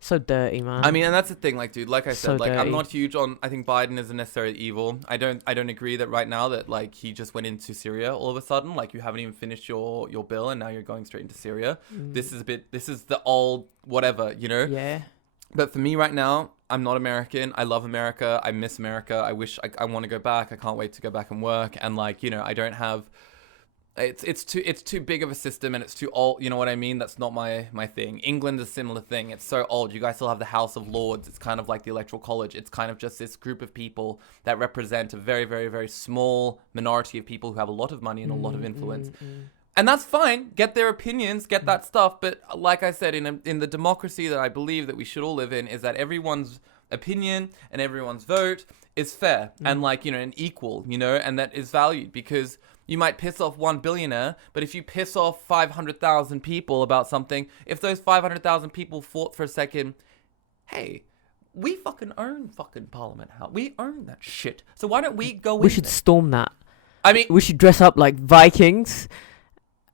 So dirty, man. I mean, and that's the thing, like, dude, like I said, like, dirty. I'm not huge on, I think Biden isn't necessarily evil. I don't agree that right now that, like, he just went into Syria all of a sudden. Like, you haven't even finished your bill and now you're going straight into Syria. This is the old whatever, you know? Yeah. But for me right now, I'm not American. I love America. I miss America. I wish I want to go back. I can't wait to go back and work. And, like, you know, I don't have, it's too big of a system and it's too old. You know what I mean? That's not my thing. England is a similar thing. It's so old. You guys still have the House of Lords. It's kind of like the Electoral College. It's kind of just this group of people that represent a very, very, very small minority of people who have a lot of money and a lot of influence. And that's fine. Get their opinions, get that stuff. But like I said, in the democracy that I believe that we should all live in, is that everyone's opinion and everyone's vote is fair and, like, you know, and equal, you know, and that is valued, because you might piss off one billionaire, but if you piss off 500,000 people about something, if those 500,000 people fought for a second, hey, we fucking own fucking Parliament House. We own that shit. So why don't we go in We should storm that. I mean, we should dress up like Vikings.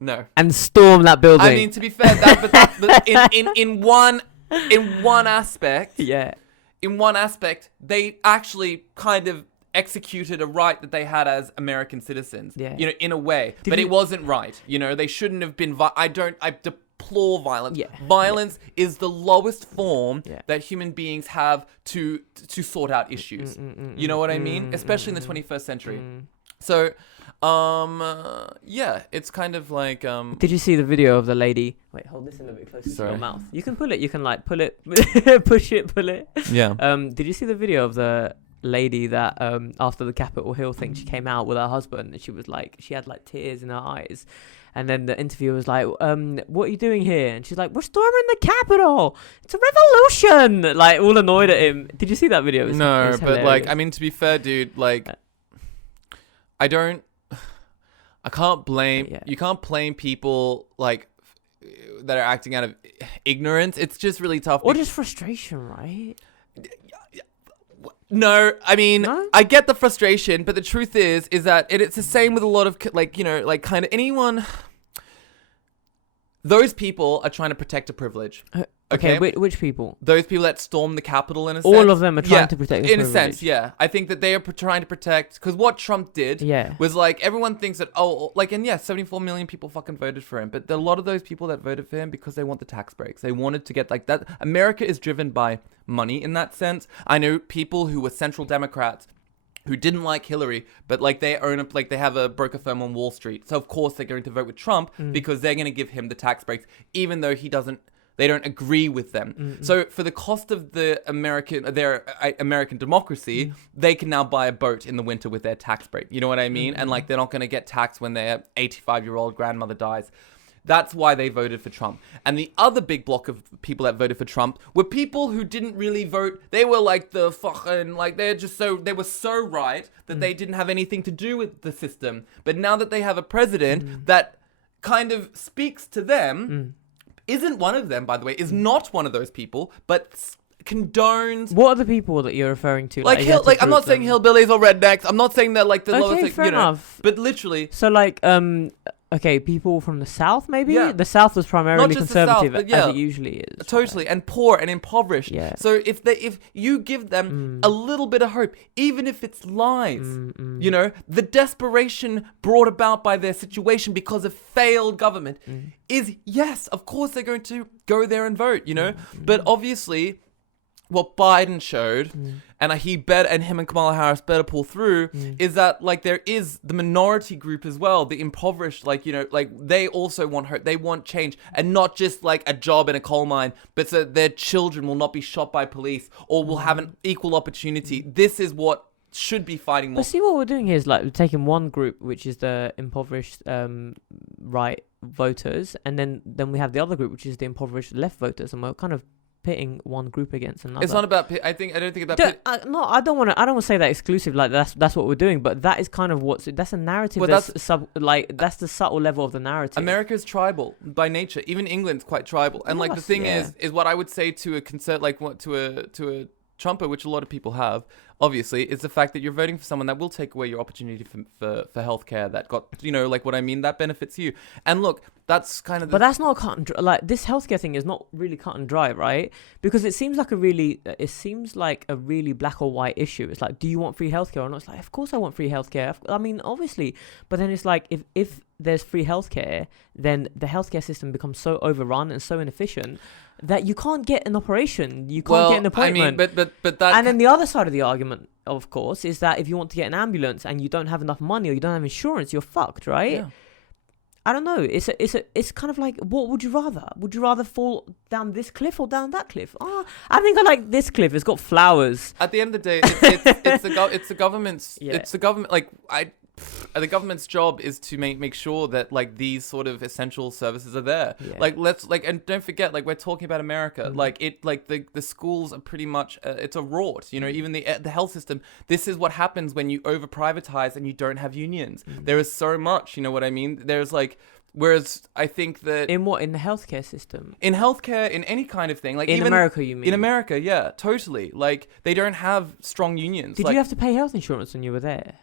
No. And storm that building. I mean, to be fair, in one aspect. Yeah. In one aspect, they actually kind of executed a right that they had as American citizens. Yeah. You know, in a way. It wasn't right. You know, they shouldn't have been. I deplore violence. Yeah. Violence is the lowest form that human beings have to sort out issues. You know what I mean? Especially in the 21st century. So. Yeah, it's kind of like, Did you see the video of the lady? Wait, hold this in a bit closer to your mouth. You can pull it. You can, like, pull it, push it, pull it. Yeah. Did you see the video of the lady that, after the Capitol Hill thing, she came out with her husband and she was like, she had like tears in her eyes. And then the interviewer was like, what are you doing here? And she's like, we're storming the Capitol. It's a revolution. Like, all annoyed at him. Did you see that video? No, but, like, I mean, to be fair, dude, like, I can't blame, you can't blame people, like, that are acting out of ignorance. It's just really tough. Or just frustration, right? No, I mean, No? I get the frustration, but the truth is that it's the same with a lot of, like, you know, like, kind of anyone. Those people are trying to protect a privilege. Okay, which people? Those people that stormed the Capitol, in a sense. All of them are trying to protect the in privilege. a sense, yeah. I think that they are trying to protect, because what Trump did was, like, everyone thinks that, 74 million people fucking voted for him, but a lot of those people that voted for him because they want the tax breaks. They wanted to get, like, that. America is driven by money in that sense. I know people who were central Democrats who didn't like Hillary, but, like, they have a broker firm on Wall Street. So of course they're going to vote with Trump because they're going to give him the tax breaks, even though they don't agree with them. So for the cost of their American democracy, they can now buy a boat in the winter with their tax break. You know what I mean? And, like, they're not going to get taxed when their 85-year-old grandmother dies. That's why they voted for Trump. And the other big block of people that voted for Trump were people who didn't really vote. They were like the fucking, like, they were so right that they didn't have anything to do with the system. But now that they have a president that kind of speaks to them, isn't one of them, by the way, is not one of those people, but condones. What are the people that you're referring to? I'm not saying hillbillies or rednecks. I'm not saying they're, like, the lowest, like, fair enough. but literally. So, like, Okay, people from the South, maybe? Yeah. The South was primarily just the South, conservative, but yeah. as it usually is. Totally, and poor and impoverished. Yeah. So if you give them a little bit of hope, even if it's lies, you know, the desperation brought about by their situation because of failed government is, yes, of course they're going to go there and vote, you know. But obviously, what Biden showed, and him and Kamala Harris better pull through, is that like there is the minority group as well, the impoverished, like, you know, like they also want hope, they want change, and not just like a job in a coal mine, but so their children will not be shot by police or will have an equal opportunity. This is what should be fighting more. But see, what we're doing here is like we're taking one group, which is the impoverished right voters, and then we have the other group, which is the impoverished left voters, and we're kind of pitting one group against another. It's not about I don't think it's about no, I don't want to say that exclusive, like that's what we're doing, but that is kind of that's a narrative. Well, that's the subtle level of the narrative. America's tribal by nature. Even England's quite tribal. And like the thing is what I would say to a concert, like what to a Trumper, which a lot of people have, obviously, is the fact that you're voting for someone that will take away your opportunity for healthcare that got, you know, like what I mean, that benefits you. And look, that's kind of But that's not cut and dry. Like, this healthcare thing is not really cut and dry, right? Because it seems like a really black or white issue. It's like, do you want free healthcare or not? It's like, of course I want free healthcare. I mean, obviously. But then it's like, if there's free healthcare, then the healthcare system becomes so overrun and so inefficient that you can't get an operation, you can't get an appointment. I mean, but that. And then the other side of the argument, of course, is that if you want to get an ambulance and you don't have enough money or you don't have insurance, you're fucked, right? Yeah. I don't know. It's kind of like, what would you rather? Would you rather fall down this cliff or down that cliff? Oh, I think I like this cliff. It's got flowers. At the end of the day, it's the government's. Yeah. It's the government. Like the government's job is to make sure that like these sort of essential services are there. Yeah. Like and don't forget, like we're talking about America. Like the schools are pretty much it's a rort. You know, even the health system. This is what happens when you over privatize and you don't have unions. There is so much. You know what I mean? There's like. Whereas I think that in the healthcare system, in healthcare, in any kind of thing, like in even America, you mean? In America, yeah, totally. Like they don't have strong unions. Did you have to pay health insurance when you were there?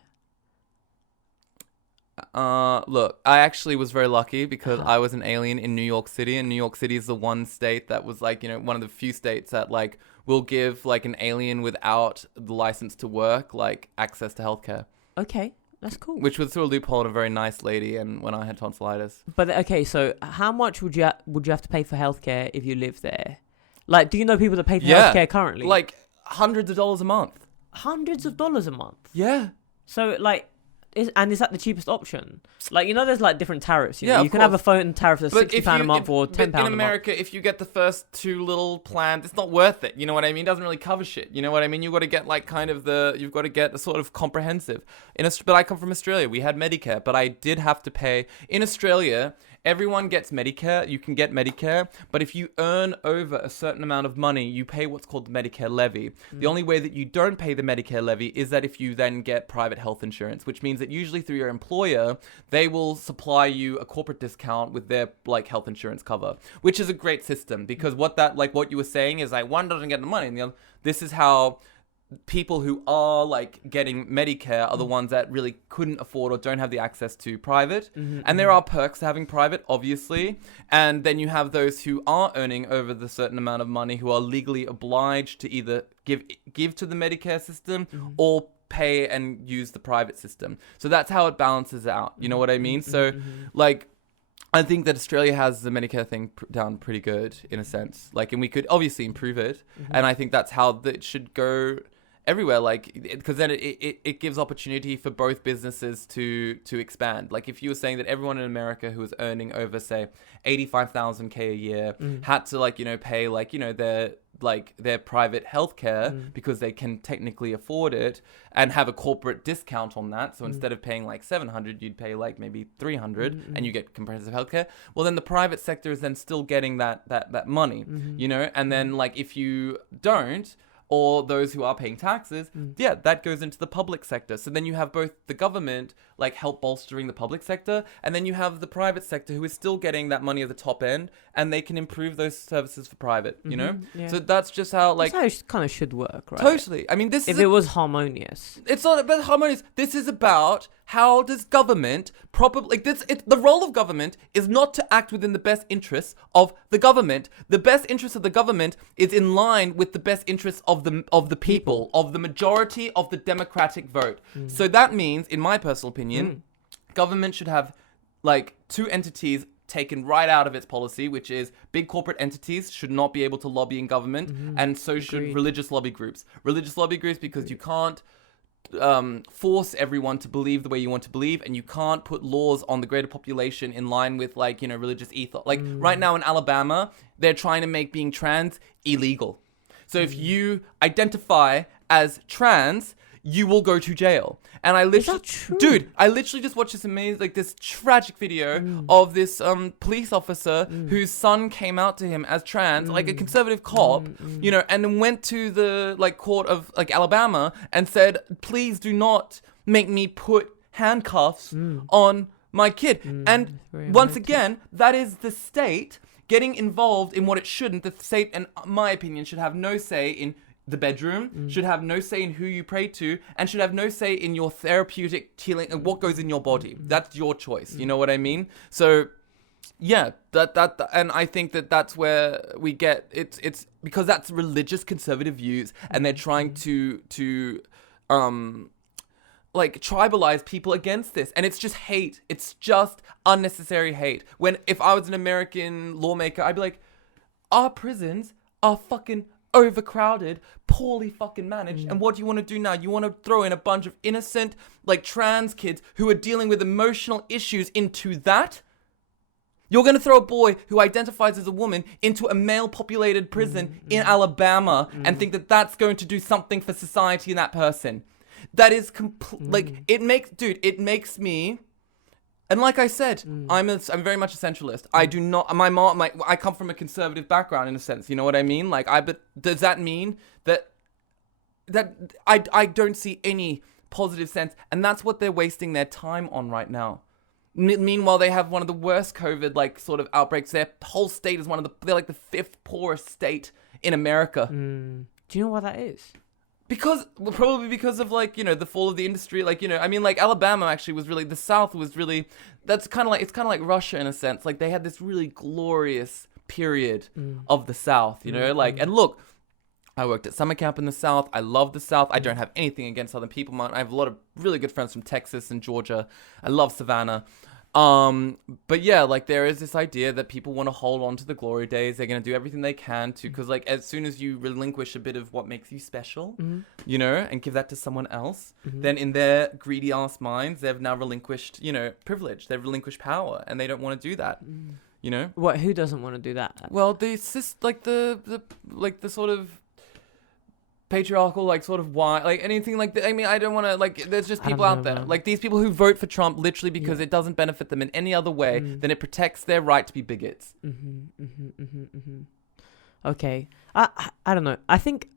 Look, I actually was very lucky because I was an alien in New York City, and New York City is the one state that was like, you know, one of the few states that like will give like an alien without the license to work like access to healthcare. Okay. That's cool. Which was through a loophole of a very nice lady, and when I had tonsillitis. But okay, so how much would you have to pay for healthcare if you live there? Like, do you know people that pay for healthcare currently? Like hundreds of dollars a month. Hundreds of dollars a month. Yeah. So like, is that the cheapest option? Like, you know, there's like different tariffs. You can course. have a phone tariff that's £60 a month or £10 a month. In America, if you get the first two little plans, it's not worth it. You know what I mean? It doesn't really cover shit. You know what I mean? You've got to get like you've got to get a sort of comprehensive. But I come from Australia. We had Medicare, but I did have to pay. In Australia, everyone gets Medicare. You can get Medicare, but if you earn over a certain amount of money, you pay what's called the Medicare levy. The only way that you don't pay the Medicare levy is that if you then get private health insurance, which means that usually through your employer, they will supply you a corporate discount with their like health insurance cover, which is a great system because what you were saying is like one doesn't get the money and the other. This is how people who are like getting Medicare are the ones that really couldn't afford or don't have the access to private. And there are perks to having private, obviously. And then you have those who are earning over the certain amount of money who are legally obliged to either give to the Medicare system or pay and use the private system. So that's how it balances out. You know what I mean? So like, I think that Australia has the Medicare thing down pretty good in a sense. Like, and we could obviously improve it. And I think that's how it should go everywhere, like, because then it gives opportunity for both businesses to expand. Like, if you were saying that everyone in America who was earning over, say, $85,000 a year had to, like, you know, pay, like, you know, their private healthcare because they can technically afford it and have a corporate discount on that. So instead of paying like $700, you'd pay like maybe $300 and you get comprehensive healthcare. Well, then the private sector is then still getting that money, you know, and then like if you don't, or those who are paying taxes, that goes into the public sector. So then you have both the government, like, help bolstering the public sector, and then you have the private sector who is still getting that money at the top end, and they can improve those services for private, you know? Yeah. So that's just how, like... That's how it kind of should work, right? Totally. I mean, this if it was harmonious. It's not about harmonious. This is about how does government properly, like this, the role of government is not to act within the best interests of the government. The best interests of the government is in line with the best interests of the people, of the majority of the democratic vote. So that means, in my personal opinion, government should have like two entities taken right out of its policy, which is big corporate entities should not be able to lobby in government, and so should religious lobby groups. Religious lobby groups, because you can't force everyone to believe the way you want to believe, and you can't put laws on the greater population in line with, like, you know, religious ethos. Like right now in Alabama, they're trying to make being trans illegal. So if you identify as trans, you will go to jail. And I literally, dude, I literally just watched this amazing, like this tragic video of this police officer whose son came out to him as trans, like a conservative cop, you know, and then went to the like court of like Alabama and said, please do not make me put handcuffs on my kid. And once again, that is the state getting involved in what it shouldn't. The state, in my opinion, should have no say in the bedroom, should have no say in who you pray to, and should have no say in your therapeutic healing and what goes in your body. That's your choice. You know what I mean? So, yeah, that and I think that's where we get it's because that's religious conservative views, and they're trying to like tribalize people against this, and it's just hate. It's just unnecessary hate. When if I was an American lawmaker, I'd be like, our prisons are fucking overcrowded, poorly fucking managed, and what do you want to do now? You want to throw in a bunch of innocent, like, trans kids who are dealing with emotional issues into that? You're going to throw a boy who identifies as a woman into a male-populated prison in Alabama and think that that's going to do something for society and that person. That is like, it makes me. And like I said, I'm very much a centralist. I do not. I come from a conservative background in a sense. You know what I mean? Like, but does that mean that I don't see any positive sense? And that's what they're wasting their time on right now. Meanwhile, they have one of the worst COVID like sort of outbreaks. Their whole state is they're like the 5th poorest state in America. Do you know why that is? Probably because of, like, you know, the fall of the industry. Like, you know, I mean, like, Alabama actually was really, the South was really, it's kind of like Russia in a sense. Like, they had this really glorious period of the South, you know, like, and look, I worked at summer camp in the South. I love the South. I don't have anything against Southern people. I have a lot of really good friends from Texas and Georgia. I love Savannah. But yeah, like, there is this idea that people want to hold on to the glory days. They're going to do everything they can to, because, like, as soon as you relinquish a bit of what makes you special, you know, and give that to someone else, then in their greedy ass minds, they've now relinquished, you know, privilege. They've relinquished power, and they don't want to do that, you know? What? Who doesn't want to do that? Well, the sort of patriarchal, like, sort of why, like, anything like that. I mean, I don't want to, like, there's just people out there, man. Like, these people who vote for Trump literally because it doesn't benefit them in any other way than it protects their right to be bigots. Okay, I don't know. I think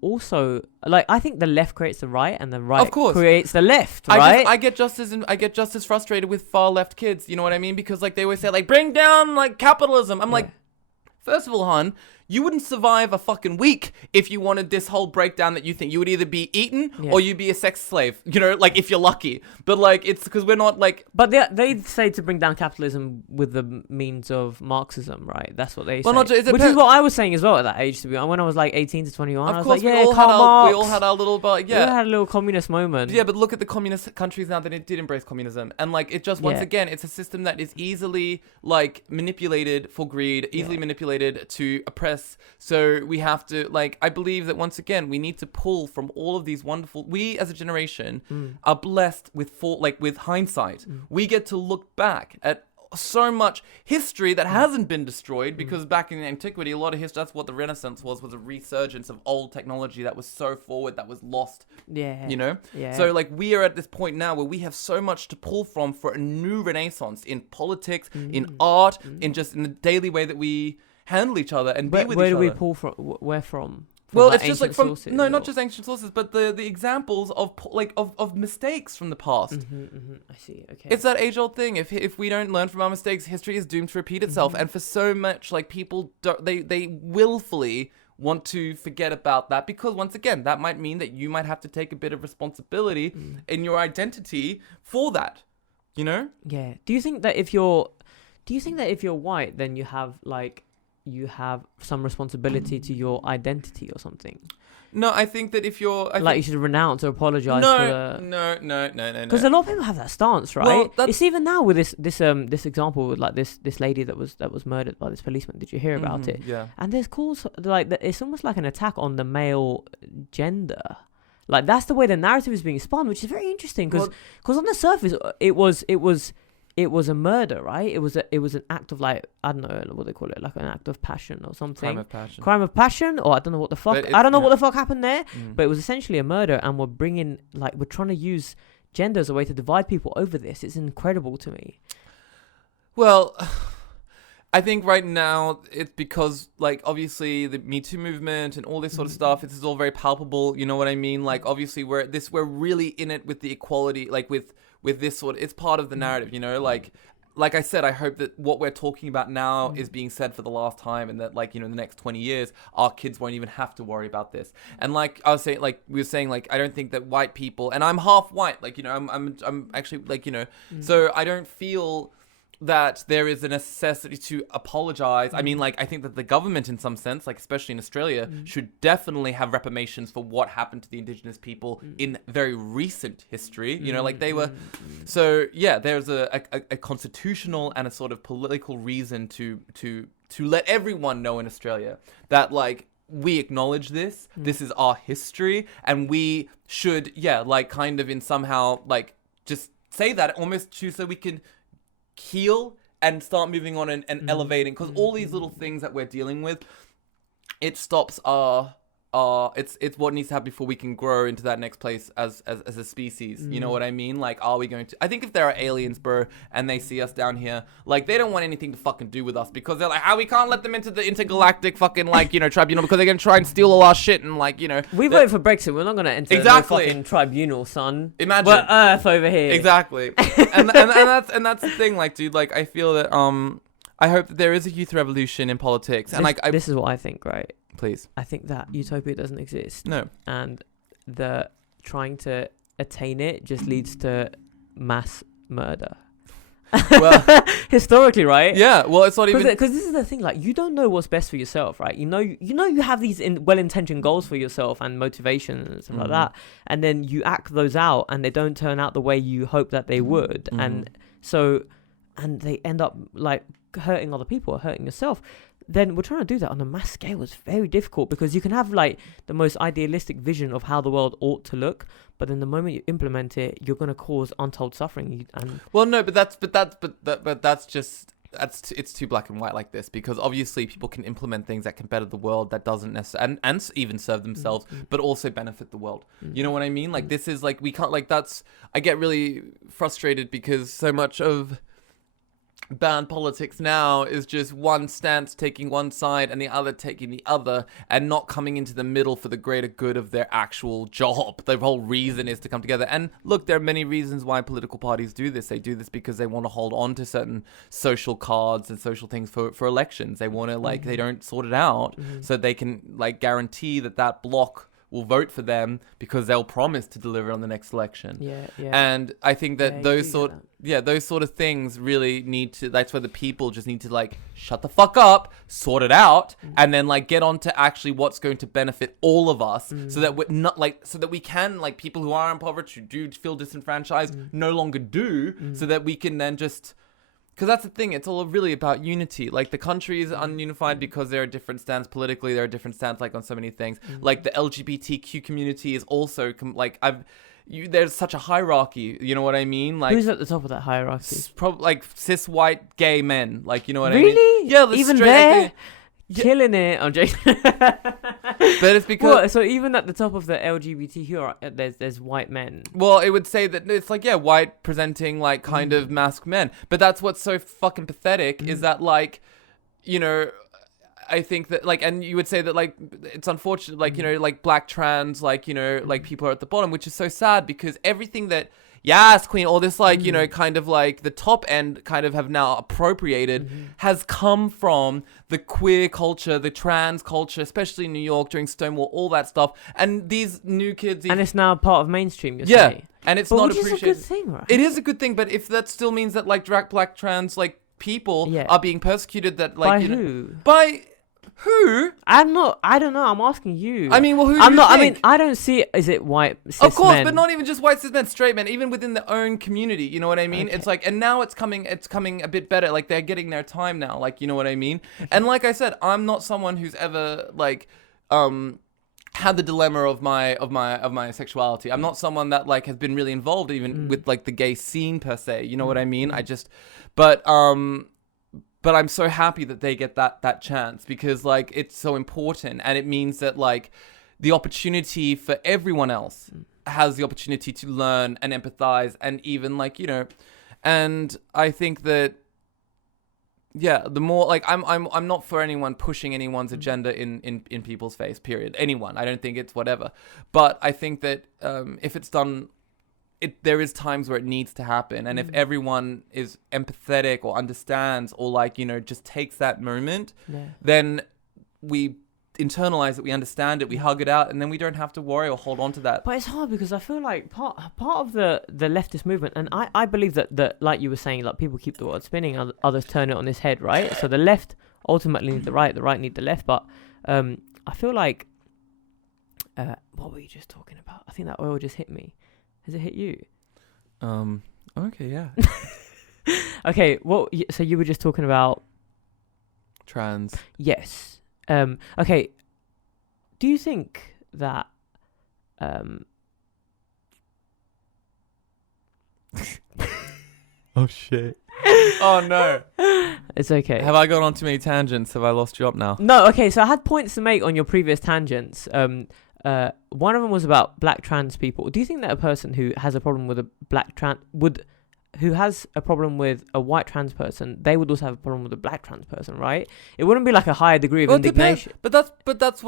also, like, I think the left creates the right, and the right, of course, creates the left, right? I get just as frustrated with far left kids. You know what I mean? Because, like, they always say, like, bring down, like, capitalism. I'm like, first of all, hon, you wouldn't survive a fucking week if you wanted this whole breakdown that you think. You would either be eaten or you'd be a sex slave, you know, like, if you're lucky. But, like, it's because we're not, like... But they say to bring down capitalism with the means of Marxism, right? That's what they say. Which is what I was saying as well at that age, to be honest. When I was, like, 18 to 21, of I was course, like, we all had our little... But, yeah. We all had a little communist moment. Yeah, but look at the communist countries now that it did embrace communism. And, like, it just, once again, it's a system that is easily, like, manipulated for greed, easily manipulated to oppress. So we have to, like, I believe that, once again, we need to pull from all of these wonderful... We, as a generation, are blessed with hindsight. We get to look back at so much history that hasn't been destroyed, because back in antiquity, a lot of history, that's what the Renaissance was a resurgence of old technology that was so forward that was lost. You know? So, like, we are at this point now where we have so much to pull from for a new renaissance in politics, in art, in the daily way that we handle each other and be with each other. Where do we pull from? Where from? Well, it's just like from not just ancient sources, but the examples of mistakes from the past. I see. Okay. It's that age-old thing. If we don't learn from our mistakes, history is doomed to repeat itself. And for so much, like, people they willfully want to forget about that, because once again, that might mean that you might have to take a bit of responsibility in your identity for that, you know? Yeah. Do you think that if you're white, then you have some responsibility to your identity or something? No, I think that if you're... you should renounce or apologize No. Because a lot of people have that stance, right? Well, it's even now with this example with like this lady that was murdered by this policeman. Did you hear about it? Yeah. And there's calls like it's almost like an attack on the male gender. Like that's the way the narrative is being spun, which is very interesting because on the surface it was a murder, right? It was an act of like, I don't know what they call it, like an act of passion or something. Crime of passion, or I don't know what the fuck. I don't know what the fuck happened there, but it was essentially a murder, and we're trying to use gender as a way to divide people over this. It's incredible to me. Well, I think right now it's because, like, obviously the Me Too movement and all this sort of stuff, this is all very palpable, you know what I mean? Like, obviously we're really in it with the equality, like with this sort of, it's part of the narrative, you know, like I said, I hope that what we're talking about now is being said for the last time, and that, like, you know, in the next 20 years, our kids won't even have to worry about this. And like I was saying, like we were saying, like, I don't think that white people, and I'm half white, like, you know, I'm actually, like, you know, so I don't feel that there is a necessity to apologize. I mean, like, I think that the government, in some sense, like, especially in Australia, should definitely have reparations for what happened to the Indigenous people in very recent history. You know, like, they were... So, yeah, there's a constitutional and a sort of political reason to let everyone know in Australia that, like, we acknowledge this. This is our history. And we should, like, kind of in somehow, like, just say that almost so we can heal and start moving on and elevating, because all these little things that we're dealing with, it stops it's what needs to happen before we can grow into that next place as a species. You know what I mean? Like, are we going to... I think if there are aliens, bro, and they see us down here, like, they don't want anything to fucking do with us, because they're like, we can't let them into the intergalactic fucking, like, you know, tribunal, because they're going to try and steal all our shit, and, like, you know... We vote for Brexit. We're not going to enter no fucking tribunal, son. Imagine. We're Earth over here. Exactly. and that's the thing, like, dude, like, I feel that, I hope that there is a youth revolution in politics, and, like... This is what I think, right? Please. I think that utopia doesn't exist. No. And the trying to attain it just leads to mass murder. Well, historically, right? Yeah. Well, it's not even... Because this is the thing, like, you don't know what's best for yourself, right? You know you have these well-intentioned goals for yourself and motivation and stuff like that, and then you act those out, and they don't turn out the way you hope that they would, and they end up, like, hurting other people or hurting yourself. Then we're trying to do that on a mass scale. It's very difficult, because you can have, like, the most idealistic vision of how the world ought to look, but then the moment you implement it, you're going to cause untold suffering. Well, no, but that's just... it's too black and white like this, because obviously people can implement things that can better the world, that doesn't necessarily and even serve themselves, but also benefit the world. You know what I mean? Like, this is, like, we can't, like, that's... I get really frustrated because so much of bad politics now is just one stance taking one side and the other taking the other, and not coming into the middle for the greater good of their actual job. The whole reason is to come together. And look, there are many reasons why political parties do this. They do this because they want to hold on to certain social cards and social things for elections. They want to, like, they don't sort it out so they can, like, guarantee that bloc will vote for them, because they'll promise to deliver on the next election. Yeah. And I think that those sort of things really need to... That's where the people just need to, like, shut the fuck up, sort it out, and then, like, get on to actually what's going to benefit all of us, so that we're not, like, so that we can, like, people who are impoverished, who do feel disenfranchised, no longer do, so that we can then just... Because that's the thing, it's all really about unity. Like, the country is ununified because there are different stands politically, there are different stands, like, on so many things. Like, the LGBTQ community is also, there's such a hierarchy, you know what I mean? Like, who's at the top of that hierarchy? Probably, like, cis white gay men, like, you know what I mean? Really? Yeah, even there? Killing it. I'm joking. But it's because... What? So even at the top of the LGBTQ, there's white men. Well, it would say that it's like, white presenting, like, kind of masked men. But that's what's so fucking pathetic, is that, like, you know, I think that, like, and you would say that, like, it's unfortunate, like, you know, like, black trans, like, you know, like, people are at the bottom, which is so sad, because everything that yes, queen, or this like, you know, kind of like the top end kind of have now appropriated has come from the queer culture, the trans culture, especially in New York during Stonewall, all that stuff. And these new kids... And it's now part of mainstream, you're saying. And it's but not which appreciated. Is a good thing, right? It is a good thing, but if that still means that like black trans like people are being persecuted, that like... By you know, who? by... Who? I don't know. I'm asking you. I mean, well, who? I'm do not. you I mean, think? I don't see it. Is it white cis Of course, men? but not even just white cis men, straight men, even within their own community. You know what I mean? Okay. It's like, and now it's coming a bit better. Like they're getting their time now. Like, you know what I mean? And like I said, I'm not someone who's ever like, had the dilemma of my sexuality. I'm not someone that like has been really involved even with like the gay scene per se. You know what I mean? But I'm so happy that they get that chance, because like it's so important, and it means that like the opportunity for everyone else has the opportunity to learn and empathize, and even like, you know, and I think that the more like I'm not for anyone pushing anyone's agenda in people's face, period. Anyone. I don't think it's whatever. But I think that if it's done, there is times where it needs to happen, and if everyone is empathetic or understands or like, you know, just takes that moment, then we internalize it, we understand it, we hug it out, and then we don't have to worry or hold on to that. But it's hard because I feel like part of the leftist movement, and I believe that like you were saying, like people keep the world spinning, others turn it on its head, right? So the left ultimately need the right need the left, but I feel like what were you just talking about? I think that oil just hit me. Has it hit you? Okay, yeah. Okay, so you were just talking about Trans. Yes. Okay. Do you think that Oh shit. Oh no. It's okay. Have I gone on too many tangents? Have I lost you up now? No, okay, so I had points to make on your previous tangents. One of them was about black trans people. Do you think that a person who has a problem with a who has a problem with a white trans person, they would also have a problem with a black trans person, right? It wouldn't be like a higher degree of indignation. But that's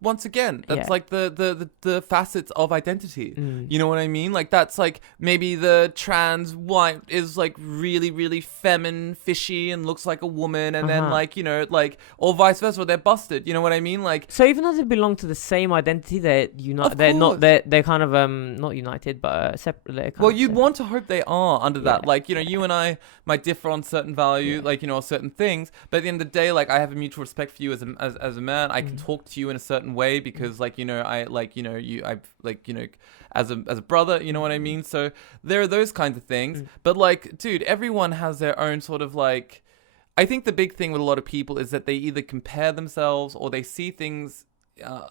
once again, that's like the facets of identity. You know what I mean? Like that's like maybe the trans white is like really, really feminine, fishy, and looks like a woman, and then like, you know, like, or vice versa, they're busted. You know what I mean? Like, so even though they belong to the same identity, they're they're kind of not united, but separate. Well, you'd want to hope they are under that. Like, you know, you and I might differ on certain value, like, you know, certain things, but at the end of the day, like, I have a mutual respect for you as a man. I can talk to you in a certain way because, like, you know, I like, you know, I like, you know, as a brother, you know what I mean? So there are those kinds of things. But like, dude, everyone has their own sort of like, I think the big thing with a lot of people is that they either compare themselves or they see things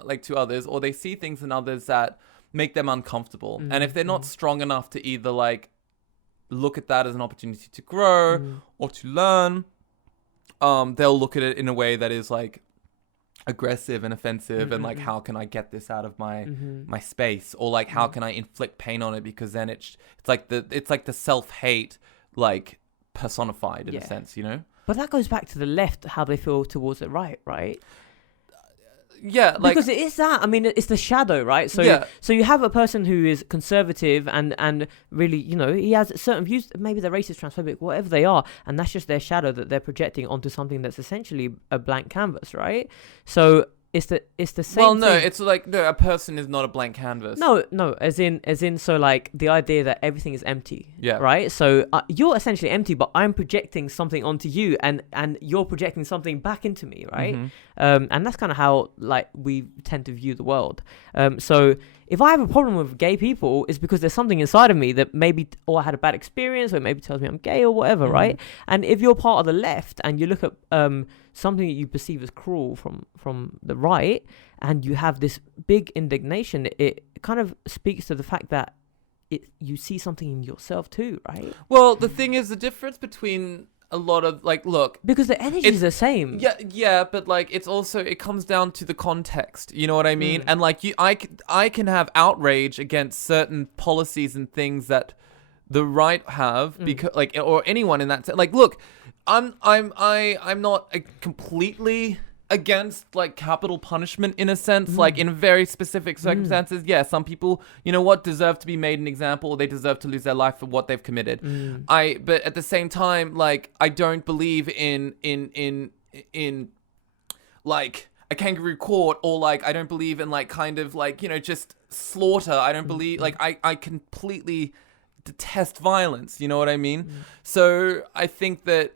like to others, or they see things in others that make them uncomfortable. And if they're not strong enough to either like look at that as an opportunity to grow or to learn, they'll look at it in a way that is like aggressive and offensive, and like, how can I get this out of my my space, or like, how can I inflict pain on it, because then it's like the self-hate like personified in a sense, you know. But that goes back to the left, how they feel towards the right? Yeah, like, because it is that. I mean, it's the shadow, right? So so you have a person who is conservative and really, you know, he has certain views, maybe they're racist, transphobic, whatever they are, and that's just their shadow that they're projecting onto something that's essentially a blank canvas, right? So it's the same. Well, no, thing. it's like, no, a person is not a blank canvas. No, as in, so like the idea that everything is empty, right? So you're essentially empty, but I'm projecting something onto you, and you're projecting something back into me, right? And that's kind of how like we tend to view the world. So if I have a problem with gay people, it's because there's something inside of me that maybe, or I had a bad experience, or maybe tells me I'm gay or whatever, right? And if you're part of the left and you look at something that you perceive as cruel from the right, and you have this big indignation, it kind of speaks to the fact that you see something in yourself too, right? Well, the thing is, the difference between a lot of like, look, because the energy is the same. Yeah, but like, it's also, it comes down to the context. You know what I mean? And like, I can have outrage against certain policies and things that the right have, because like, or anyone in that like, look, I'm not completely against like capital punishment in a sense, like in very specific circumstances. Yeah, some people, you know what, deserve to be made an example, or they deserve to lose their life for what they've committed. But at the same time, like, I don't believe in like a kangaroo court, or like, I don't believe in like kind of like, you know, just slaughter. I don't believe, like, I completely detest violence, you know what I mean? So I think that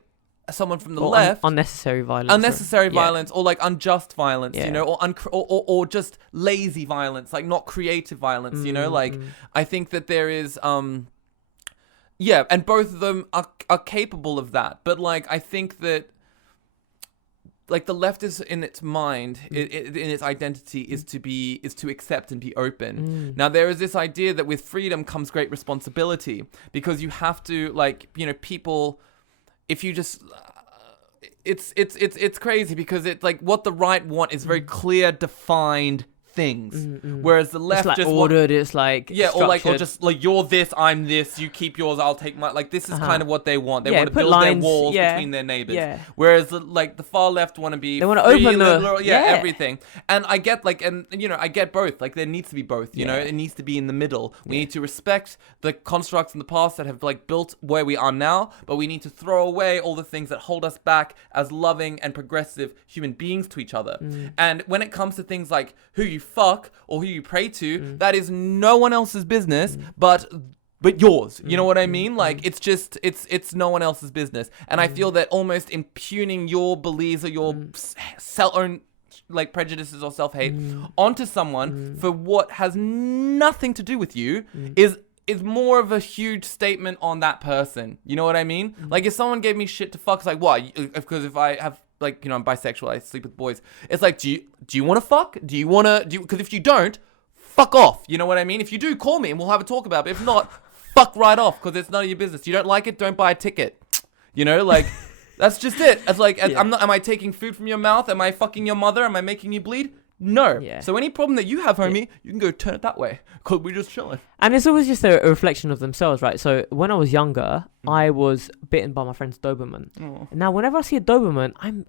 someone from the left, unnecessary violence, or like unjust violence, you know, or just lazy violence, like not creative violence, you know, like I think that there is and both of them are capable of that, but like I think that like the left is in its mind, in its identity, is to accept and be open. Now there is this idea that with freedom comes great responsibility, because you have to, like, you know, people, if you just it's crazy, because it's like what the right want is very clear, defined things, whereas the left, it's like just ordered, it's like or just like, you're this, I'm this, you keep yours, I'll take my, like, this is kind of what they want. They want to build their walls between their neighbors, whereas the far left want to be, they want to open everything. And I get, like, and you know, I get both, like there needs to be both, you know, it needs to be in the middle. We need to respect the constructs in the past that have like built where we are now, but we need to throw away all the things that hold us back as loving and progressive human beings to each other. And when it comes to things like who you fuck or who you pray to, that is no one else's business but yours. You know what I mean? Like, it's just it's no one else's business. And I feel that almost impugning your beliefs or your own like prejudices or self-hate onto someone for what has nothing to do with you is more of a huge statement on that person. You know what I mean? Like, if someone gave me shit to fuck, it's like, what? Because if I have, like, you know, I'm bisexual, I sleep with boys. It's like, do you want to fuck? Because if you don't, fuck off. You know what I mean? If you do, call me and we'll have a talk about it. If not, fuck right off, because it's none of your business. You don't like it, don't buy a ticket. You know, like, that's just it. It's like, am I taking food from your mouth? Am I fucking your mother? Am I making you bleed? No. So any problem that you have, homie, you can go turn it that way, because we're just chilling. And it's always just a reflection of themselves, right? So when I was younger, I was bitten by my friend's Doberman. Now, whenever I see a Doberman,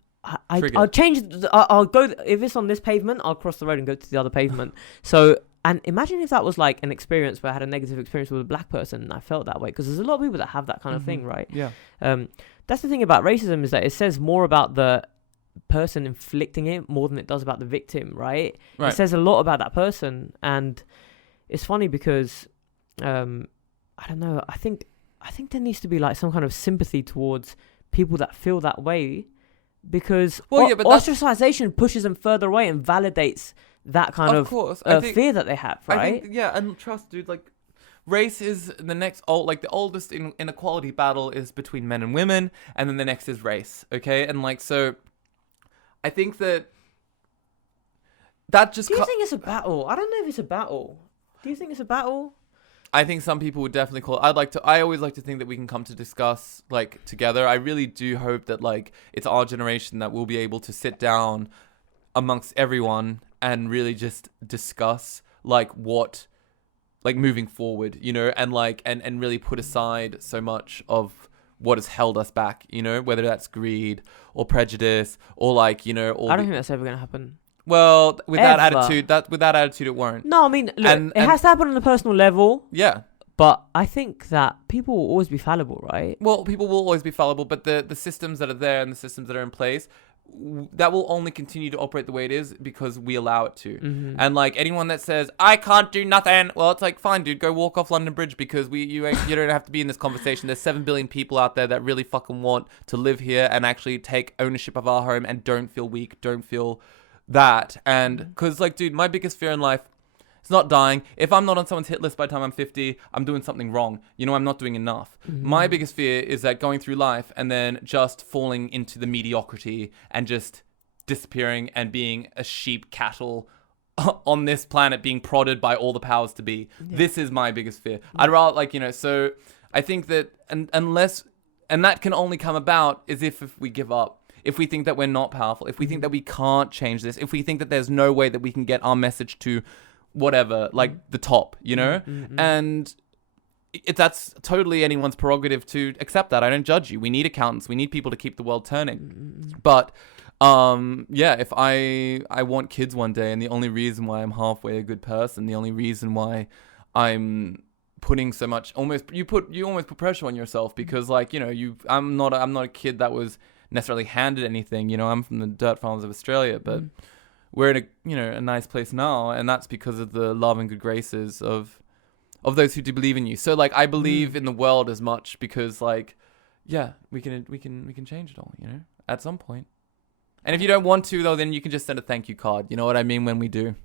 I'll change. I'll go, if it's on this pavement, I'll cross the road and go to the other pavement. So, and imagine if that was like an experience where I had a negative experience with a black person and I felt that way, because there's a lot of people that have that kind of thing, right? That's the thing about racism, is that it says more about the person inflicting it more than it does about the victim, right? It says a lot about that person. And it's funny because I don't know, I think there needs to be like some kind of sympathy towards people that feel that way, because ostracization pushes them further away and validates that kind of fear that they have, right? And trust, dude, like, race is the next the oldest inequality battle is between men and women, and then the next is race, okay? And like, so I think that just... Do you think it's a battle? I don't know if it's a battle. Do you think it's a battle? I think some people would definitely call it. I always like to think that we can come to discuss, like, together. I really do hope that, like, it's our generation that will be able to sit down amongst everyone and really just discuss, like, what, like, moving forward, you know, and like, and really put aside so much of what has held us back, you know, whether that's greed or prejudice or, like, you know, I don't think that's ever going to happen. Well, with that attitude, it won't. No, I mean, look, it has to happen on a personal level. Yeah. But I think that people will always be fallible, right? Well, people will always be fallible, but the systems that are there and the systems that are in place, that will only continue to operate the way it is because we allow it to. And like, anyone that says, I can't do nothing, well, it's like, fine, dude, go walk off London Bridge, because you don't have to be in this conversation. There's 7 billion people out there that really fucking want to live here and actually take ownership of our home and don't feel weak, don't feel that. And because, like, dude, my biggest fear in life, it's not dying. If I'm not on someone's hit list by the time I'm 50, I'm doing something wrong. You know, I'm not doing enough. My biggest fear is that going through life and then just falling into the mediocrity and just disappearing and being a sheep cattle on this planet, being prodded by all the powers to be. This is my biggest fear. I'd rather, like, you know, so I think that and that can only come about is if we give up. If we think that we're not powerful, if we think that we can't change this, if we think that there's no way that we can get our message to whatever, like the top, you know? And that's totally anyone's prerogative to accept that. I don't judge you. We need accountants. We need people to keep the world turning. But Yeah, if I want kids one day, and the only reason why I'm halfway a good person, the only reason why I'm putting so much, you almost put pressure on yourself, because like, you know, I'm not a kid that was necessarily handed anything, you know. I'm from the dirt farms of Australia, but we're in a nice place now, and that's because of the love and good graces of those who do believe in you. So like, I believe in the world as much because like, yeah, we can change it all, you know, at some point. And if you don't want to, though, then you can just send a thank you card. You know what I mean? When we do.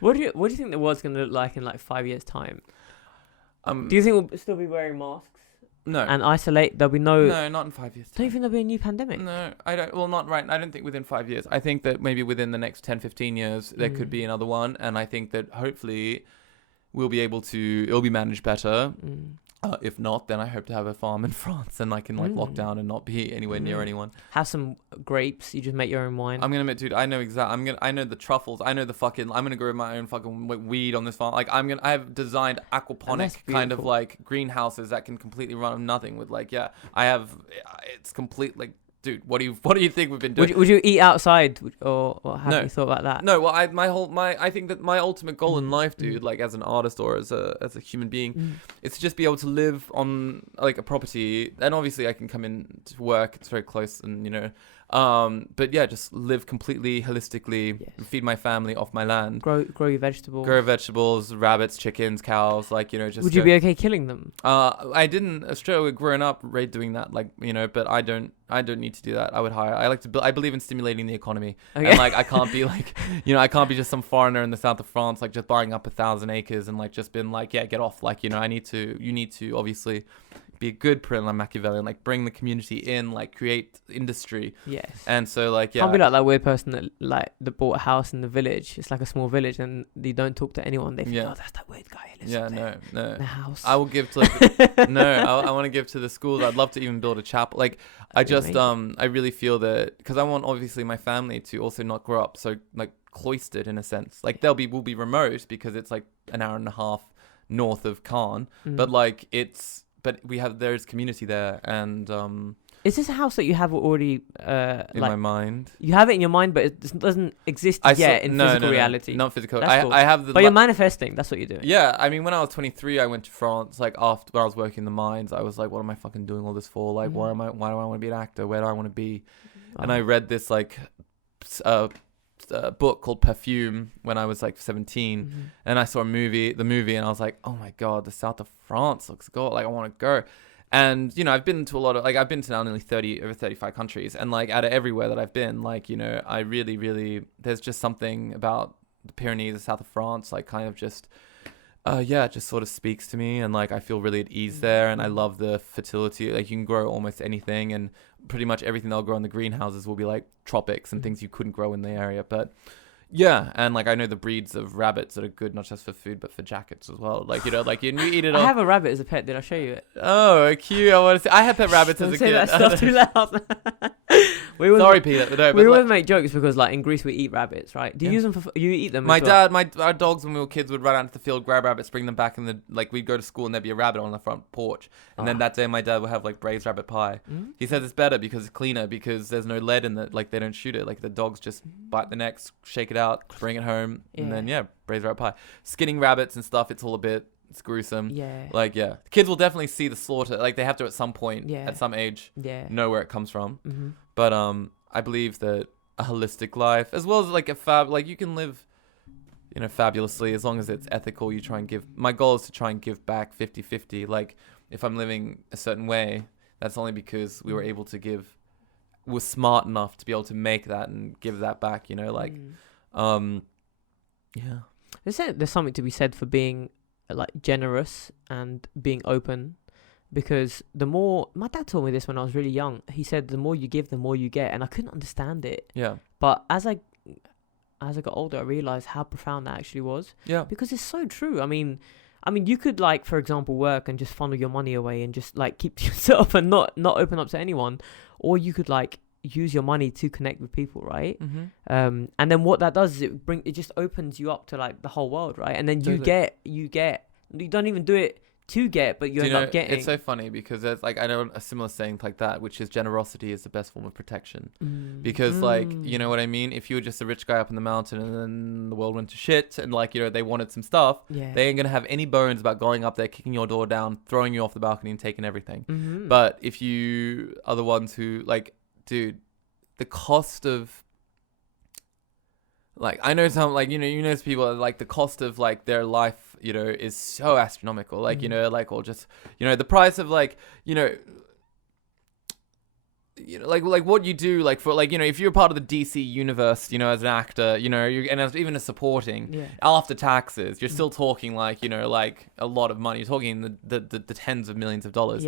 What do you think the world's gonna look like in like 5 years' time? Do you think we'll still be wearing masks? No. And isolate? There'll be no. No, not in 5 years' time. Don't you think there'll be a new pandemic? No, I don't. Well, not right. I don't think within 5 years. I think that maybe within the next 10, 15 years, there could be another one. And I think that hopefully we'll be able to. It'll be managed better. If not, then I hope to have a farm in France and I can like lock down and not be anywhere near anyone. Have some grapes. You just make your own wine. I'm gonna admit, dude, I know I know the truffles. I know I'm gonna grow my own fucking weed on this farm. Like I have designed aquaponic kind of like greenhouses that can completely run on nothing with like, it's complete like. Dude, what do you think we've been doing? Would you eat outside, or have you thought about that? No, well, I think that my ultimate goal in life, dude, like as an artist or as a human being, is to just be able to live on like a property, and obviously I can come in to work. It's very close, and you know, but yeah, just live completely holistically, feed my family off my land, grow your vegetables, rabbits, chickens, cows, like, you know, just. Would you be okay killing them? I didn't. Australia, growing up, doing that, like, you know, but I don't need to do that. I would hire. I believe in stimulating the economy, and like I can't be like, you know, I can't be just some foreigner in the south of France, like just buying up 1,000 acres and like just been like, yeah, get off. Like, you know, you need to obviously be a good Machiavellian, like bring the community in, like create industry. Yes. And so like, yeah. Can't be like that weird person that bought a house in the village. It's like a small village, and you don't talk to anyone. They think, oh, that's that weird guy. No. The house. I will give to like, I want to give to the schools. I'd love to even build a chapel. Like, I just, I really feel that, because I want obviously my family to also not grow up so like cloistered in a sense. Like we'll be remote because it's like an hour and a half north of Caen, but like there's community there, and is this a house that you have already in my mind? You have it in your mind, but it doesn't exist yet in physical reality. Not physical. Cool. I have the. But you're manifesting. That's what you're doing. Yeah, I mean, when I was 23, I went to France. Like after when I was working in the mines, I was like, "What am I fucking doing all this for? Like, why do I want to be an actor? Where do I want to be?" And I read this like book called Perfume when I was like 17, and I saw the movie, and I was like, "Oh my god, the south of France looks good. Like, I want to go." And, you know, I've been to a lot of, like, I've been to now nearly over 35 countries. And, like, out of everywhere that I've been, like, you know, I really, really, there's just something about the Pyrenees, the south of France, like, kind of just, it just sort of speaks to me. And, like, I feel really at ease there. And I love the fertility. Like, you can grow almost anything. And pretty much everything they'll grow in the greenhouses will be, like, tropics and things you couldn't grow in the area. But yeah, and like I know the breeds of rabbits that are good not just for food but for jackets as well. Like, you know, like you eat it. I have a rabbit as a pet. Did I show you it? Oh, cute! I want to see. I had pet rabbits as a kid. Don't say that stuff too loud. Sorry, Peter. No, we always make jokes because, like, in Greece we eat rabbits, right? Do you use them for? You eat them? Our dogs when we were kids would run out into the field, grab rabbits, bring them back, and we'd go to school and there'd be a rabbit on the front porch. And then that day my dad would have like braised rabbit pie. He says it's better because it's cleaner, because there's no lead in it. Like, they don't shoot it. Like, the dogs just bite the necks, shake it out, bring it home, and then braised rabbit pie. Skinning rabbits and stuff, it's gruesome. Yeah. Like, yeah. Kids will definitely see the slaughter. Like, they have to at some point, at some age, know where it comes from. But I believe that a holistic life, as well as like you can live, you know, fabulously as long as it's ethical. You try and give. My goal is to try and give back 50-50. Like, if I'm living a certain way, that's only because we were able to give. We're smart enough to be able to make that and give that back. You know, like, yeah. There's something to be said for being like generous and being open. Because my dad told me this when I was really young. He said, the more you give, the more you get. And I couldn't understand it. Yeah. But as I got older, I realized how profound that actually was. Yeah. Because it's so true. I mean, you could, like, for example, work and just funnel your money away and just, like, keep to yourself and not open up to anyone. Or you could, like, use your money to connect with people, right? And then what that does is it just opens you up to, like, the whole world, right? And then you don't even do it to get, but you Do end up getting. It's so funny because there's like, I know a similar saying like that, which is generosity is the best form of protection. Because like, you know what I mean? If you were just a rich guy up in the mountain and then the world went to shit and like, you know, they wanted some stuff, they ain't gonna have any bones about going up there, kicking your door down, throwing you off the balcony and taking everything. But if you are the ones who like, dude, the cost of, like, I know some, like, you know people, like, the cost of, like, their life, you know, is so astronomical. Like, you know, like, or just, you know, the price of, like, you know, like what you do, like, for, like, you know, if you're part of the DC universe, you know, as an actor, you know, and as even as supporting, after taxes, you're still talking, like, you know, like, a lot of money. You're talking the tens of millions of dollars.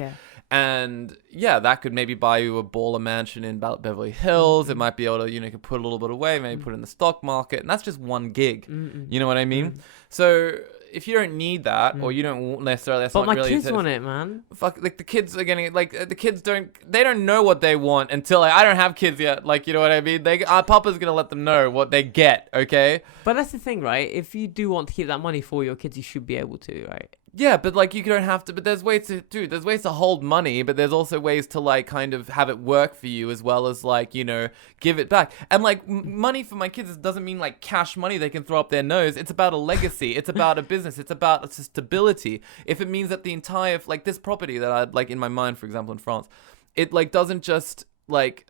And yeah, that could maybe buy you a baller mansion in Beverly Hills. It might be able to, you know, you could put a little bit away, maybe put it in the stock market. And that's just one gig. You know what I mean? So if you don't need that, or you don't necessarily, that's but not my really, kids want it, man. Fuck, like, the kids are getting, like, the kids they don't know what they want until, like, I don't have kids yet. Like, you know what I mean? Papa's gonna let them know what they get, okay? But that's the thing, right? If you do want to keep that money for your kids, you should be able to, right? Yeah, but like, you don't have to, but there's ways to hold money, but there's also ways to, like, kind of have it work for you as well as, like, you know, give it back. And like, money for my kids doesn't mean like cash money they can throw up their nose. It's about a legacy. It's about a business. It's about stability. If it means that the entire, like, this property that I had, like, in my mind, for example, in France, it, like, doesn't just, like,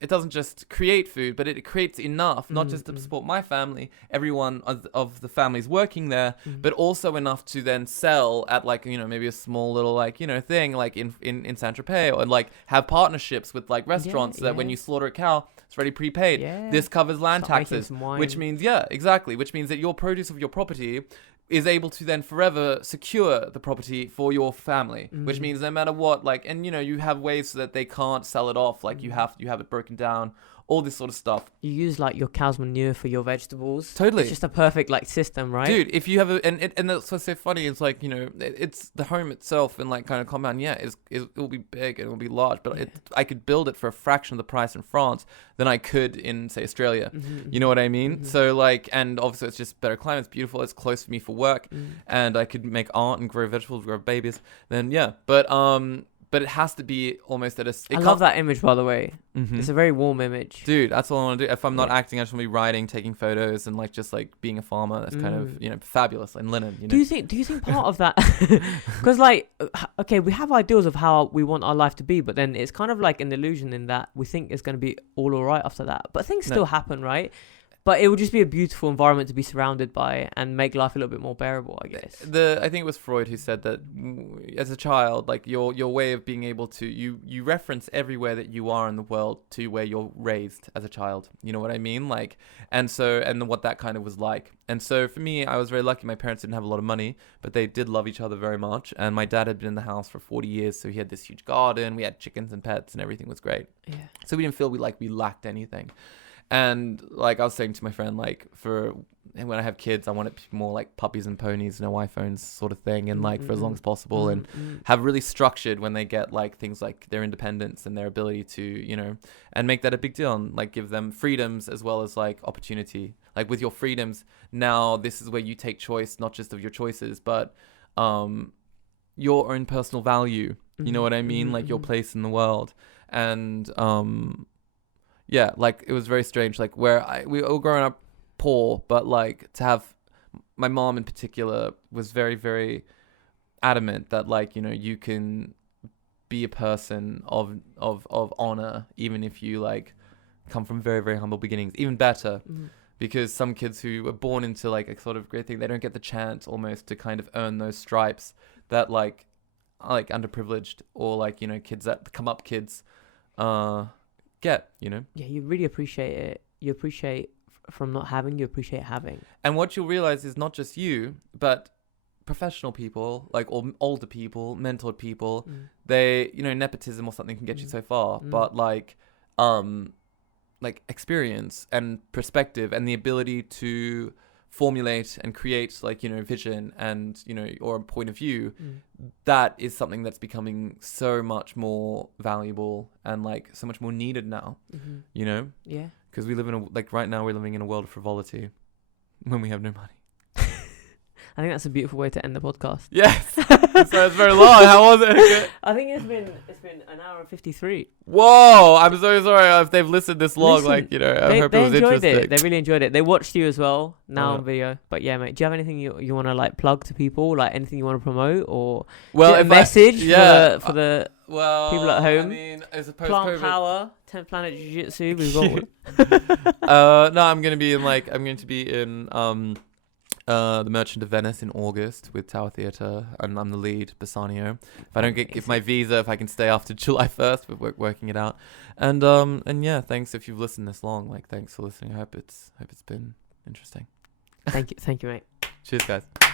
it doesn't just create food, but it creates enough, not just to support my family, everyone of the families working there, but also enough to then sell at, like, you know, maybe a small little, like, you know, thing, like in Saint-Tropez, or like have partnerships with, like, restaurants that when you slaughter a cow, it's already prepaid. This covers land taxes, which means, which means that your produce of your property is able to then forever secure the property for your family, which means no matter what, like, and, you know, you have ways so that they can't sell it off, like, you have it broken down, all this sort of stuff. You use, like, your cow's manure for your vegetables. Totally. It's just a perfect, like, system, right? Dude, if you have and that's what's so funny, it's like, you know, it's the home itself and, like, kind of compound, it will be big and it will be large, but I could build it for a fraction of the price in France than I could in, say, Australia. You know what I mean? So, like, and obviously it's just better climate, it's beautiful, it's close to me for work, and I could make art and grow vegetables, grow babies, then but it has to be almost at a... I love that image, by the way. It's a very warm image. Dude, that's all I want to do. If I'm not acting, I just want to be writing, taking photos, and, like, just, like, being a farmer. That's kind of, you know, fabulous. And linen, you know. Do you think part of that... Because, like, okay, we have ideals of how we want our life to be, but then it's kind of like an illusion in that we think it's going to be all right after that. But things still happen, right? But it would just be a beautiful environment to be surrounded by and make life a little bit more bearable, I guess. I think it was Freud who said that as a child, like, your way of being able to, you reference everywhere that you are in the world to where you're raised as a child. You know what I mean? Like, and what that kind of was like. And so for me, I was very lucky. My parents didn't have a lot of money, but they did love each other very much. And my dad had been in the house for 40 years. So he had this huge garden. We had chickens and pets and everything was great. Yeah. So we didn't feel we lacked anything. And, like, I was saying to my friend, like, when I have kids, I want it to be more like puppies and ponies, no iPhones sort of thing, and, like, for as long as possible, and have really structured when they get, like, things like their independence and their ability to, you know, and make that a big deal, and, like, give them freedoms as well as, like, opportunity. Like, with your freedoms, now this is where you take choice, not just of your choices, but your own personal value. You know what I mean? Like, your place in the world. And yeah, like, it was very strange, like, where we were growing up poor, but, like, to have my mom in particular was very, very adamant that, like, you know, you can be a person of honor, even if you, like, come from very, very humble beginnings. Even better, because some kids who are born into, like, a sort of great thing, they don't get the chance almost to kind of earn those stripes that, like, are, like, underprivileged, or, like, you know, kids that come up kids get, you know. Yeah, you really appreciate it. You appreciate from not having, you appreciate having. And what you'll realize is not just you, but professional people, like, or older people, mentored people, they, you know, nepotism or something can get you so far, but, like experience and perspective and the ability to formulate and create, like, you know, vision and, you know, or a point of view, that is something that's becoming so much more valuable and, like, so much more needed now, you know? Yeah. Because we live in right now we're living in a world of frivolity when we have no money. I think that's a beautiful way to end the podcast. Yes. So it's very long. How was it? I think it's been an hour and 53. Whoa! I'm so sorry if they've listened this long. Listen, Like, I They hope it was enjoyed interesting. it. They really enjoyed it. They watched you as well now Oh. on video. But yeah, mate. Do you have anything you want to like plug to people? Like anything you want to promote or Well, a if message for yeah, the well, people at home? I mean, as opposed Plant to Power, 10th Planet Jiu-Jitsu? We've got no, I'm going to be in the Merchant of Venice in August with Tower Theatre, and I'm the lead, Bassanio. If my visa, if I can stay after July 1st, we're working it out. And yeah, thanks if you've listened this long. Like, thanks for listening. I hope it's been interesting. Thank you, mate. Cheers, guys.